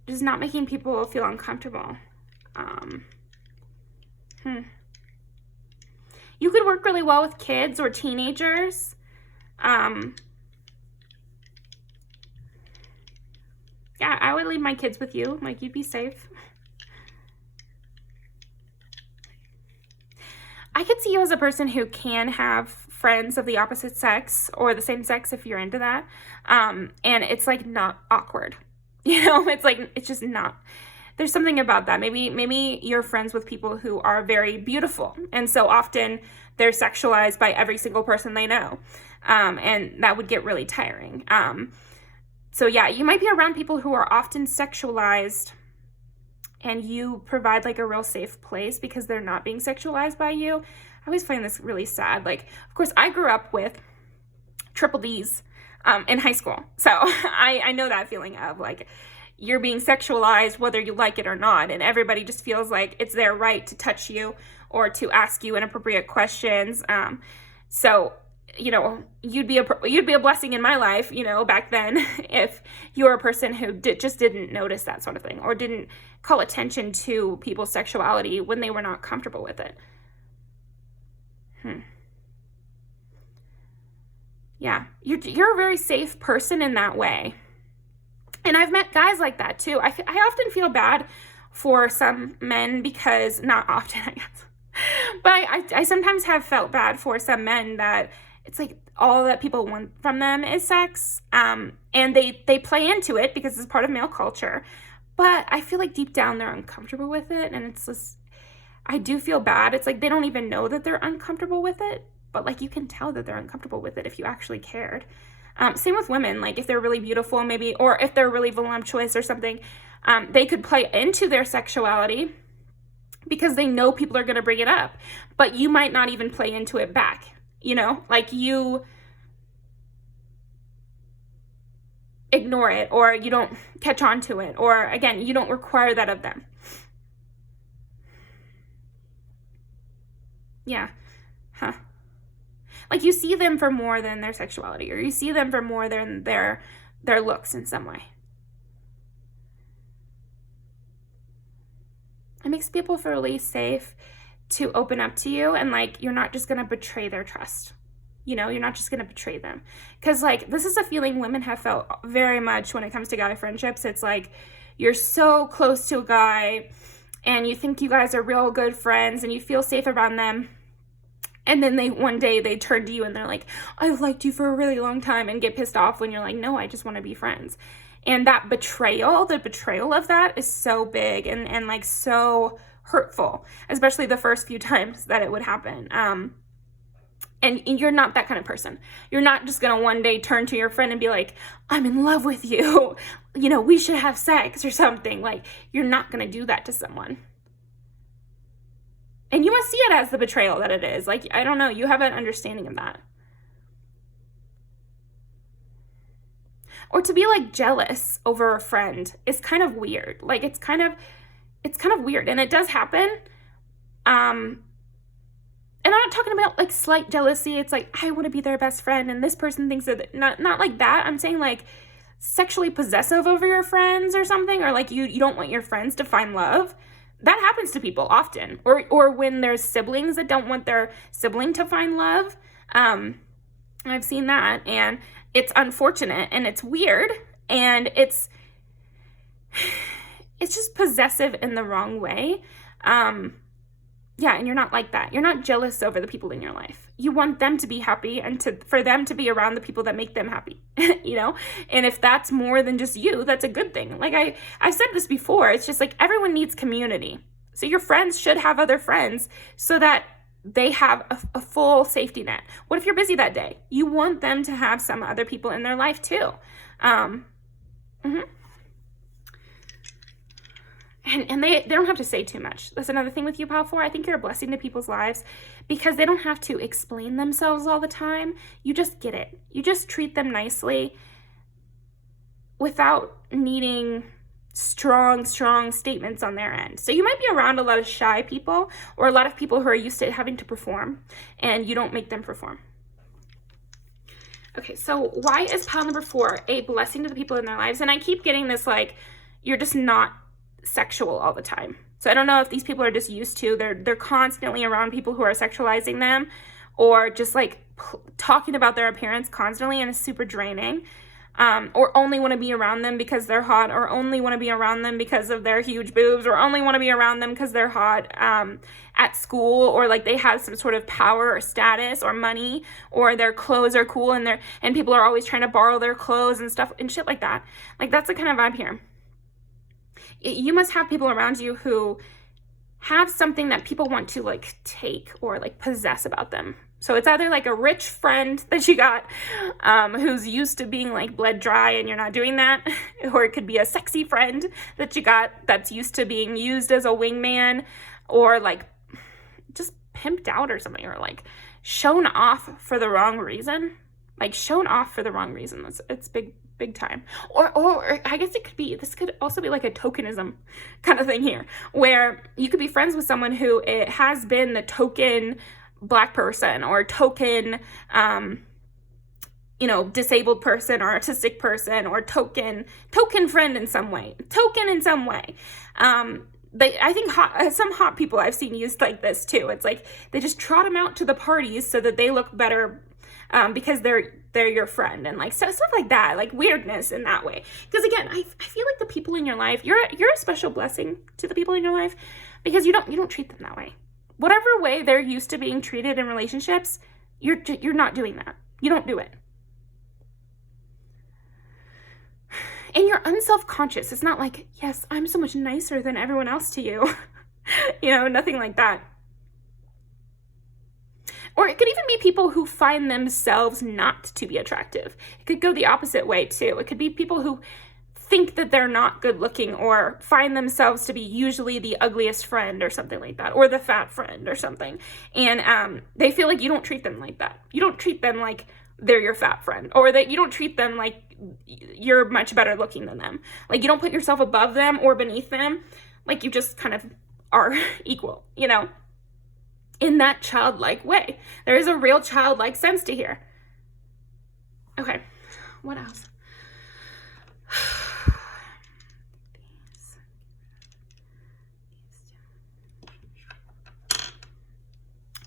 just not making people feel uncomfortable. You could work really well with kids or teenagers. Yeah, I would leave my kids with you. Like, you'd be safe. I could see you as a person who can have friends of the opposite sex or the same sex if you're into that. And it's like not awkward. It's like, it's just not. there's something about that. Maybe you're friends with people who are very beautiful, and so often they're sexualized by every single person they know, and that would get really tiring. So yeah, you might be around people who are often sexualized, and you provide like a real safe place because they're not being sexualized by you. I always find this really sad. Like, of course, I grew up with triple D's in high school, so I know that feeling of like, you're being sexualized whether you like it or not, and everybody just feels like it's their right to touch you or to ask you inappropriate questions. So you know, you'd be a blessing in my life, you know, back then, if you were a person who just didn't notice that sort of thing, or didn't call attention to people's sexuality when they were not comfortable with it. Yeah, you're a very safe person in that way. And I've met guys like that too. I often feel bad for some men, because, not often, I guess, but I sometimes have felt bad for some men that it's like all that people want from them is sex, and they play into it because it's part of male culture. But I feel like deep down they're uncomfortable with it, and it's just, I do feel bad. It's like they don't even know that they're uncomfortable with it, but like you can tell that they're uncomfortable with it if you actually cared. Same with women, like if they're really beautiful maybe, or if they're really voluptuous or something, they could play into their sexuality because they know people are going to bring it up, but you might not even play into it back, you know, like you ignore it, or you don't catch on to it, or again, you don't require that of them. Yeah. Like you see them for more than their sexuality, or you see them for more than their looks in some way. It makes people feel really safe to open up to you, and like you're not just going to betray their trust. You know, you're not just going to betray them. Because like this is a feeling women have felt very much when it comes to guy friendships. It's like you're so close to a guy and you think you guys are real good friends and you feel safe around them. And then one day they turn to you and they're like, I've liked you for a really long time, and get pissed off when you're like, no, I just want to be friends. And that betrayal, the betrayal of that is so big and like so hurtful, especially the first few times that it would happen. And you're not that kind of person. You're not just going to one day turn to your friend and be like, I'm in love with you. You know, we should have sex or something. Like, you're not going to do that to someone. And you must see it as the betrayal that it is. Like, I don't know, you have an understanding of that. Or to be like jealous over a friend is kind of weird. Like, it's kind of weird, and it does happen. And I'm not talking about like slight jealousy. It's like, I want to be their best friend and this person thinks that, not like that. I'm saying like sexually possessive over your friends or something, or like you don't want your friends to find love. That happens to people often. Or when there's siblings that don't want their sibling to find love. I've seen that, and it's unfortunate, and it's weird, and it's just possessive in the wrong way. Yeah, and you're not like that. You're not jealous over the people in your life. You want them to be happy, and for them to be around the people that make them happy, you know? And if that's more than just you, that's a good thing. Like I've said this before, it's just like everyone needs community. So your friends should have other friends so that they have a full safety net. What if you're busy that day? You want them to have some other people in their life too. And they don't have to say too much. That's another thing with you, Pile 4. I think you're a blessing to people's lives because they don't have to explain themselves all the time. You just get it. You just treat them nicely without needing strong statements on their end. So you might be around a lot of shy people, or a lot of people who are used to having to perform, and you don't make them perform. Okay, so why is pile number 4 a blessing to the people in their lives? And I keep getting this like, you're just not sexual all the time. So I don't know if these people are just used to, they're constantly around people who are sexualizing them, or just like talking about their appearance constantly, and it's super draining. Or only want to be around them because they're hot, or only want to be around them because of their huge boobs, or only want to be around them because they're hot at school, or like they have some sort of power or status or money, or their clothes are cool, and people are always trying to borrow their clothes and stuff and shit like that. Like, that's the kind of vibe here. You must have people around you who have something that people want to like take or like possess about them. So it's either like a rich friend that you got who's used to being like bled dry and you're not doing that, or it could be a sexy friend that you got that's used to being used as a wingman, or like just pimped out or something, or like shown off for the wrong reason. Like shown off for the wrong reason. It's big time. Or I guess this could also be like a tokenism kind of thing here, where you could be friends with someone who it has been the token Black person or token, disabled person or autistic person or token friend in some way. I think some hot people I've seen used like this too. It's like they just trot them out to the parties so that they look better because they're your friend, and like stuff like that, like weirdness in that way. Because again, I feel like the people in your life, you're a special blessing to the people in your life, because you don't treat them that way. Whatever way they're used to being treated in relationships, you're not doing that. You don't do it. And you're unself-conscious. It's not like, yes, I'm so much nicer than everyone else to you. Nothing like that. Or it could even be people who find themselves not to be attractive. It could go the opposite way too. It could be people who think that they're not good looking, or find themselves to be usually the ugliest friend or something like that, or the fat friend or something. And they feel like you don't treat them like that. You don't treat them like they're your fat friend, or that you don't treat them like you're much better looking than them. Like you don't put yourself above them or beneath them. Like you just kind of are equal, in that childlike way. There is a real childlike sense to here. Okay, what else?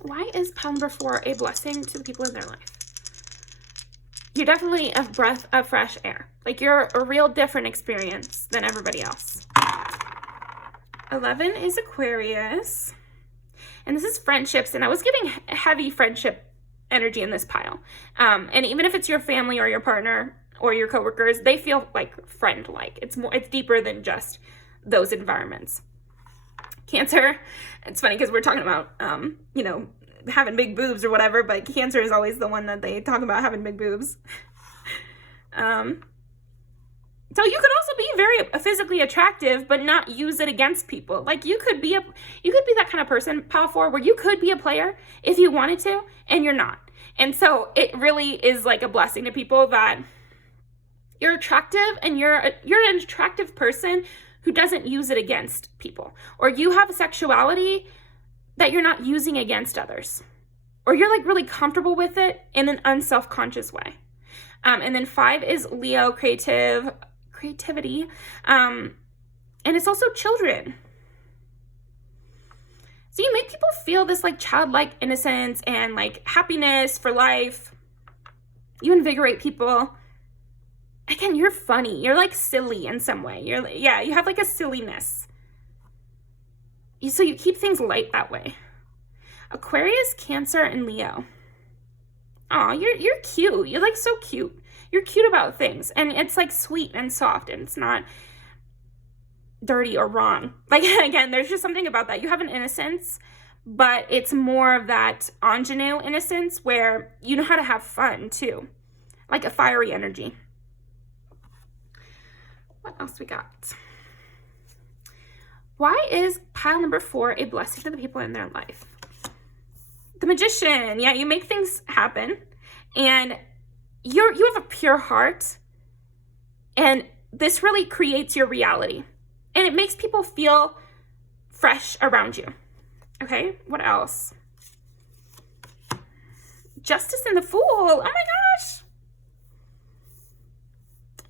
Why is pile number 4 a blessing to the people in their life? You're definitely a breath of fresh air. Like you're a real different experience than everybody else. 11 is Aquarius. And this is friendships. And I was getting heavy friendship energy in this pile. And even if it's your family or your partner or your coworkers, they feel like friend-like. It's deeper than just those environments. Cancer, it's funny because we're talking about, having big boobs or whatever, but Cancer is always the one that they talk about having big boobs. So you could also be very physically attractive, but not use it against people. Like you could be that kind of person, pile 4, where you could be a player if you wanted to, and you're not. And so it really is like a blessing to people that you're attractive, and you're an attractive person who doesn't use it against people. Or you have a sexuality that you're not using against others. Or you're like really comfortable with it in an unself-conscious way. And then 5 is Leo, creativity. And it's also children. So you make people feel this like childlike innocence and like happiness for life. You invigorate people. Again, you're funny. You're like silly in some way. You have like a silliness. So you keep things light that way. Aquarius, Cancer, and Leo. Aw, you're cute. You're like so cute. You're cute about things. And it's like sweet and soft, and it's not dirty or wrong. Like, again, there's just something about that. You have an innocence, but it's more of that ingenue innocence where you know how to have fun too. Like a fiery energy. What else we got? Why is pile number 4 a blessing to the people in their life? The Magician. Yeah, you make things happen, and you have a pure heart, and this really creates your reality, and it makes people feel fresh around you. Okay, what else? Justice and the Fool. Oh my gosh.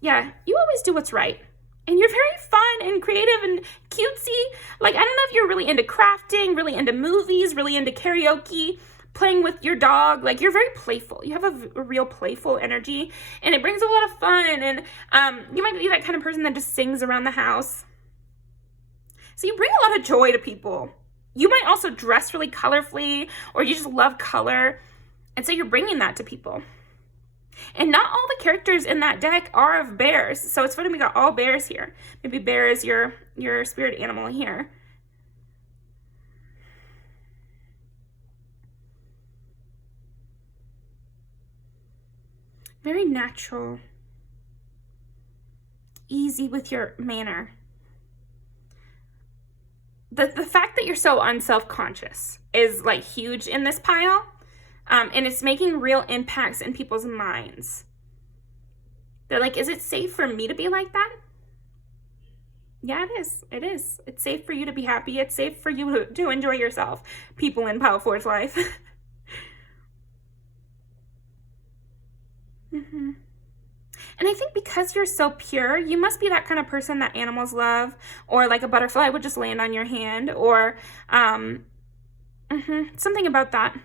Yeah, you always do what's right. And you're very fun and creative and cutesy. Like, I don't know if you're really into crafting, really into movies, really into karaoke, playing with your dog. Like, you're very playful. You have a real playful energy, and it brings a lot of fun. And you might be that kind of person that just sings around the house. So you bring a lot of joy to people. You might also dress really colorfully, or you just love color. And so you're bringing that to people. And not all the characters in that deck are of bears. So it's funny we got all bears here. Maybe bear is your spirit animal here. Very natural. Easy with your manner. The fact that you're so unself-conscious is like huge in this pile. And it's making real impacts in people's minds. They're like, is it safe for me to be like that? Yeah, it is. It is. It's safe for you to be happy. It's safe for you to enjoy yourself. People in Pile 4's life. And I think because you're so pure, you must be that kind of person that animals love, or like a butterfly would just land on your hand, or something about that.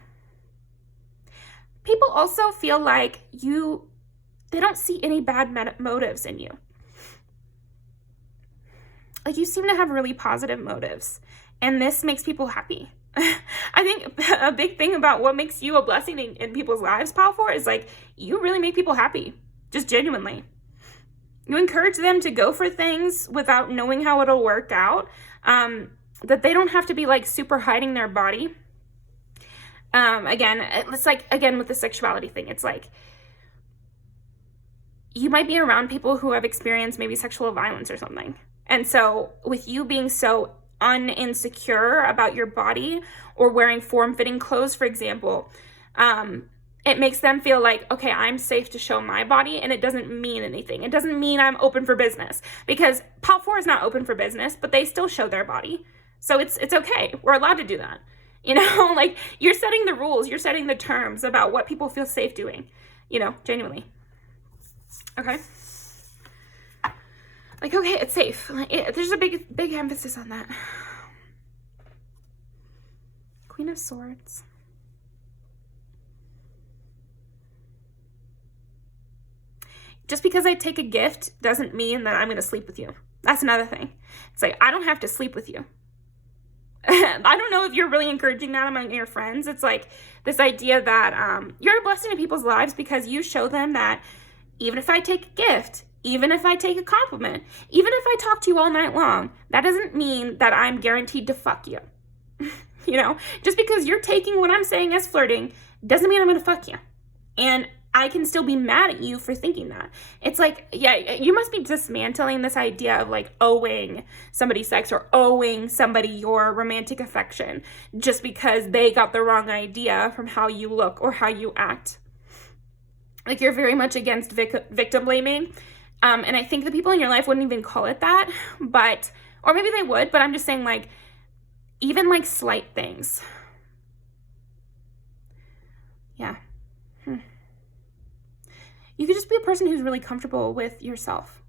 People also feel like they don't see any bad motives in you. Like, you seem to have really positive motives, and this makes people happy. I think a big thing about what makes you a blessing in people's lives, Pile 4, is like, you really make people happy, just genuinely. You encourage them to go for things without knowing how it'll work out, that they don't have to be like super hiding their body. Again, it's like, with the sexuality thing, it's like, you might be around people who have experienced maybe sexual violence or something. And so with you being so insecure about your body, or wearing form-fitting clothes, for example, it makes them feel like, okay, I'm safe to show my body, and it doesn't mean anything. It doesn't mean I'm open for business, because Pile 4 is not open for business, but they still show their body. So it's okay. We're allowed to do that. You know, like, you're setting the rules, you're setting the terms about what people feel safe doing, you know, genuinely. Okay. Like, okay, it's safe. Like, there's a big emphasis on that. Queen of Swords. Just because I take a gift doesn't mean that I'm going to sleep with you. That's another thing. It's like, I don't have to sleep with you. I don't know if you're really encouraging that among your friends. It's like this idea that you're a blessing in people's lives because you show them that even if I take a gift, even if I take a compliment, even if I talk to you all night long, that doesn't mean that I'm guaranteed to fuck you. You know, just because you're taking what I'm saying as flirting doesn't mean I'm going to fuck you. And I can still be mad at you for thinking that. It's like, yeah, you must be dismantling this idea of like owing somebody sex or owing somebody your romantic affection just because they got the wrong idea from how you look or how you act. Like, you're very much against victim blaming. And I think the people in your life wouldn't even call it that, or maybe they would, but I'm just saying, like, even like slight things. Yeah. You could just be a person who's really comfortable with yourself.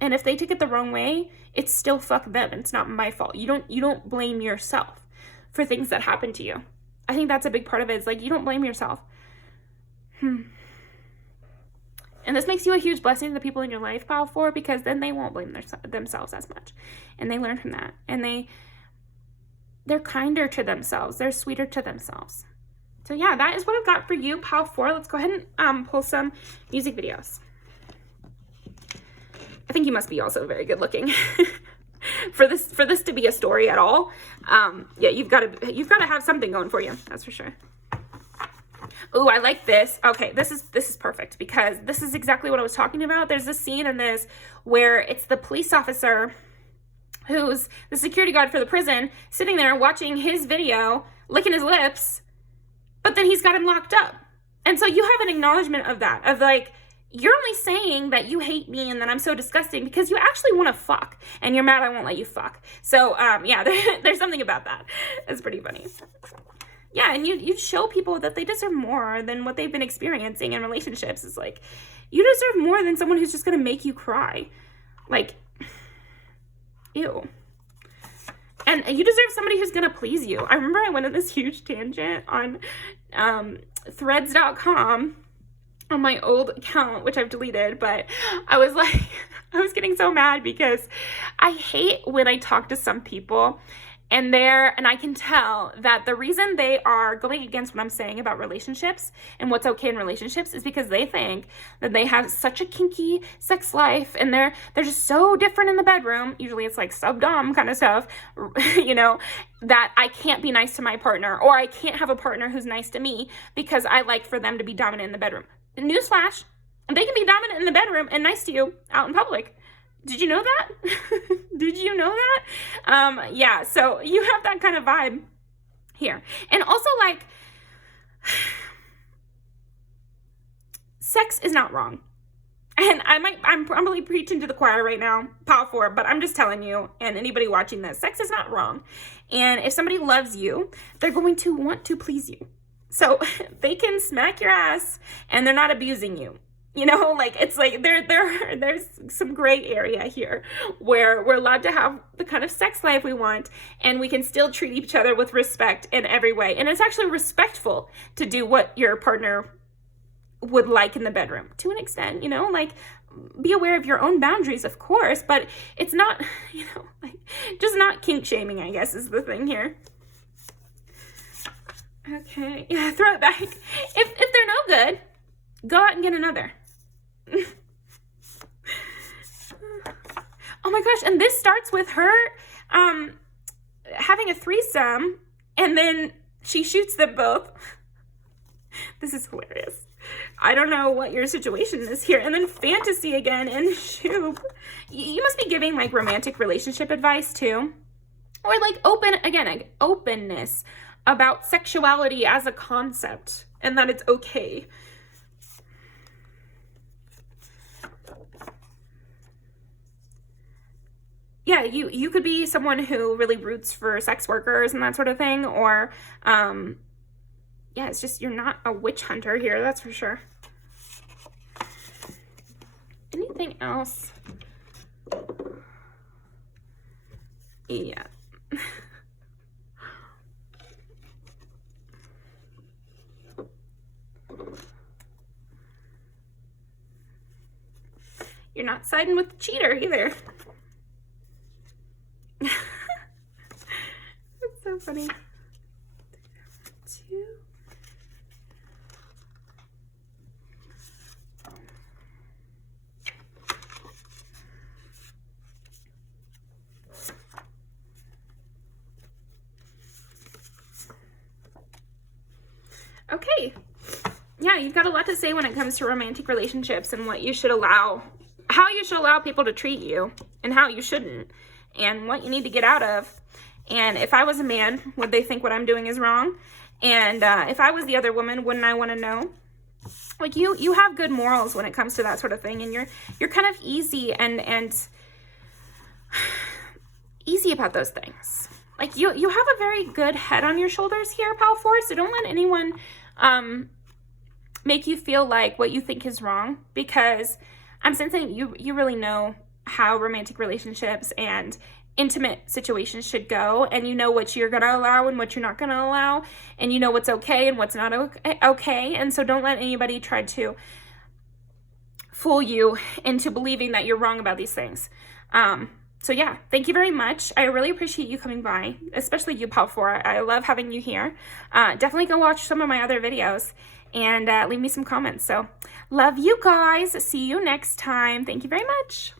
And if they take it the wrong way, it's still fuck them. It's not my fault. You don't blame yourself for things that happen to you. I think that's a big part of it. It's like, you don't blame yourself. And this makes you a huge blessing to the people in your life, Pile 4, because then they won't blame themselves as much. And they learn from that. And they're kinder to themselves. They're sweeter to themselves. So yeah, that is what I've got for you, Pile 4. Let's go ahead and pull some music videos. I think you must be also very good looking for this to be a story at all. Yeah, you've got to have something going for you. That's for sure. Oh, I like this. Okay, this is perfect because this is exactly what I was talking about. There's this scene in this where it's the police officer who's the security guard for the prison sitting there watching his video, licking his lips, but then he's got him locked up. And so you have an acknowledgement of that, of like, you're only saying that you hate me and that I'm so disgusting because you actually want to fuck and you're mad I won't let you fuck. So yeah, there's something about that. It's pretty funny. Yeah, and you show people that they deserve more than what they've been experiencing in relationships. It's like, you deserve more than someone who's just going to make you cry. Like, ew. And you deserve somebody who's going to please you. I remember I went on this huge tangent on threads.com on my old account, which I've deleted, but I was like, I was getting so mad because I hate when I talk to some people And I can tell that the reason they are going against what I'm saying about relationships and what's okay in relationships is because they think that they have such a kinky sex life and they're just so different in the bedroom. Usually it's like sub-dom kind of stuff, you know, that I can't be nice to my partner, or I can't have a partner who's nice to me because I like for them to be dominant in the bedroom. Newsflash, they can be dominant in the bedroom and nice to you out in public. Did you know that? Did you know that? Yeah, so you have that kind of vibe here. And also, like, sex is not wrong. And I'm probably preaching to the choir right now, power for it, but I'm just telling you, and anybody watching this, sex is not wrong. And if somebody loves you, they're going to want to please you. So they can smack your ass and they're not abusing you. You know, like, it's like there's some gray area here where we're allowed to have the kind of sex life we want, and we can still treat each other with respect in every way. And it's actually respectful to do what your partner would like in the bedroom to an extent, you know, like, be aware of your own boundaries, of course, but it's not, you know, like, just not kink shaming, I guess, is the thing here. Okay, yeah, throw it back. If they're no good, go out and get another. Oh my gosh, and this starts with her having a threesome, and then she shoots them both. This is hilarious. I don't know what your situation is here. And then fantasy again, and shoot. You must be giving, like, romantic relationship advice too. Or, like, openness about sexuality as a concept, and that it's okay. Yeah, you could be someone who really roots for sex workers and that sort of thing, or, yeah, it's just, you're not a witch hunter here, that's for sure. Anything else? Yeah. You're not siding with the cheater either. That's so funny. 2. Okay. Yeah, you've got a lot to say when it comes to romantic relationships and what you should allow, how you should allow people to treat you and how you shouldn't, and what you need to get out of. And if I was a man, would they think what I'm doing is wrong? And if I was the other woman, wouldn't I want to know? Like, you have good morals when it comes to that sort of thing, and you're kind of easy and easy about those things. Like, you have a very good head on your shoulders here, Pal 4, so don't let anyone make you feel like what you think is wrong, because I'm sensing you really know how romantic relationships and intimate situations should go, and you know what you're gonna allow and what you're not gonna allow, and you know what's okay and what's not okay. And so don't let anybody try to fool you into believing that you're wrong about these things. So yeah, thank you very much. I really appreciate you coming by, especially you, Pal 4. I love having you here. Definitely go watch some of my other videos and leave me some comments. So love you guys. See you next time. Thank you very much.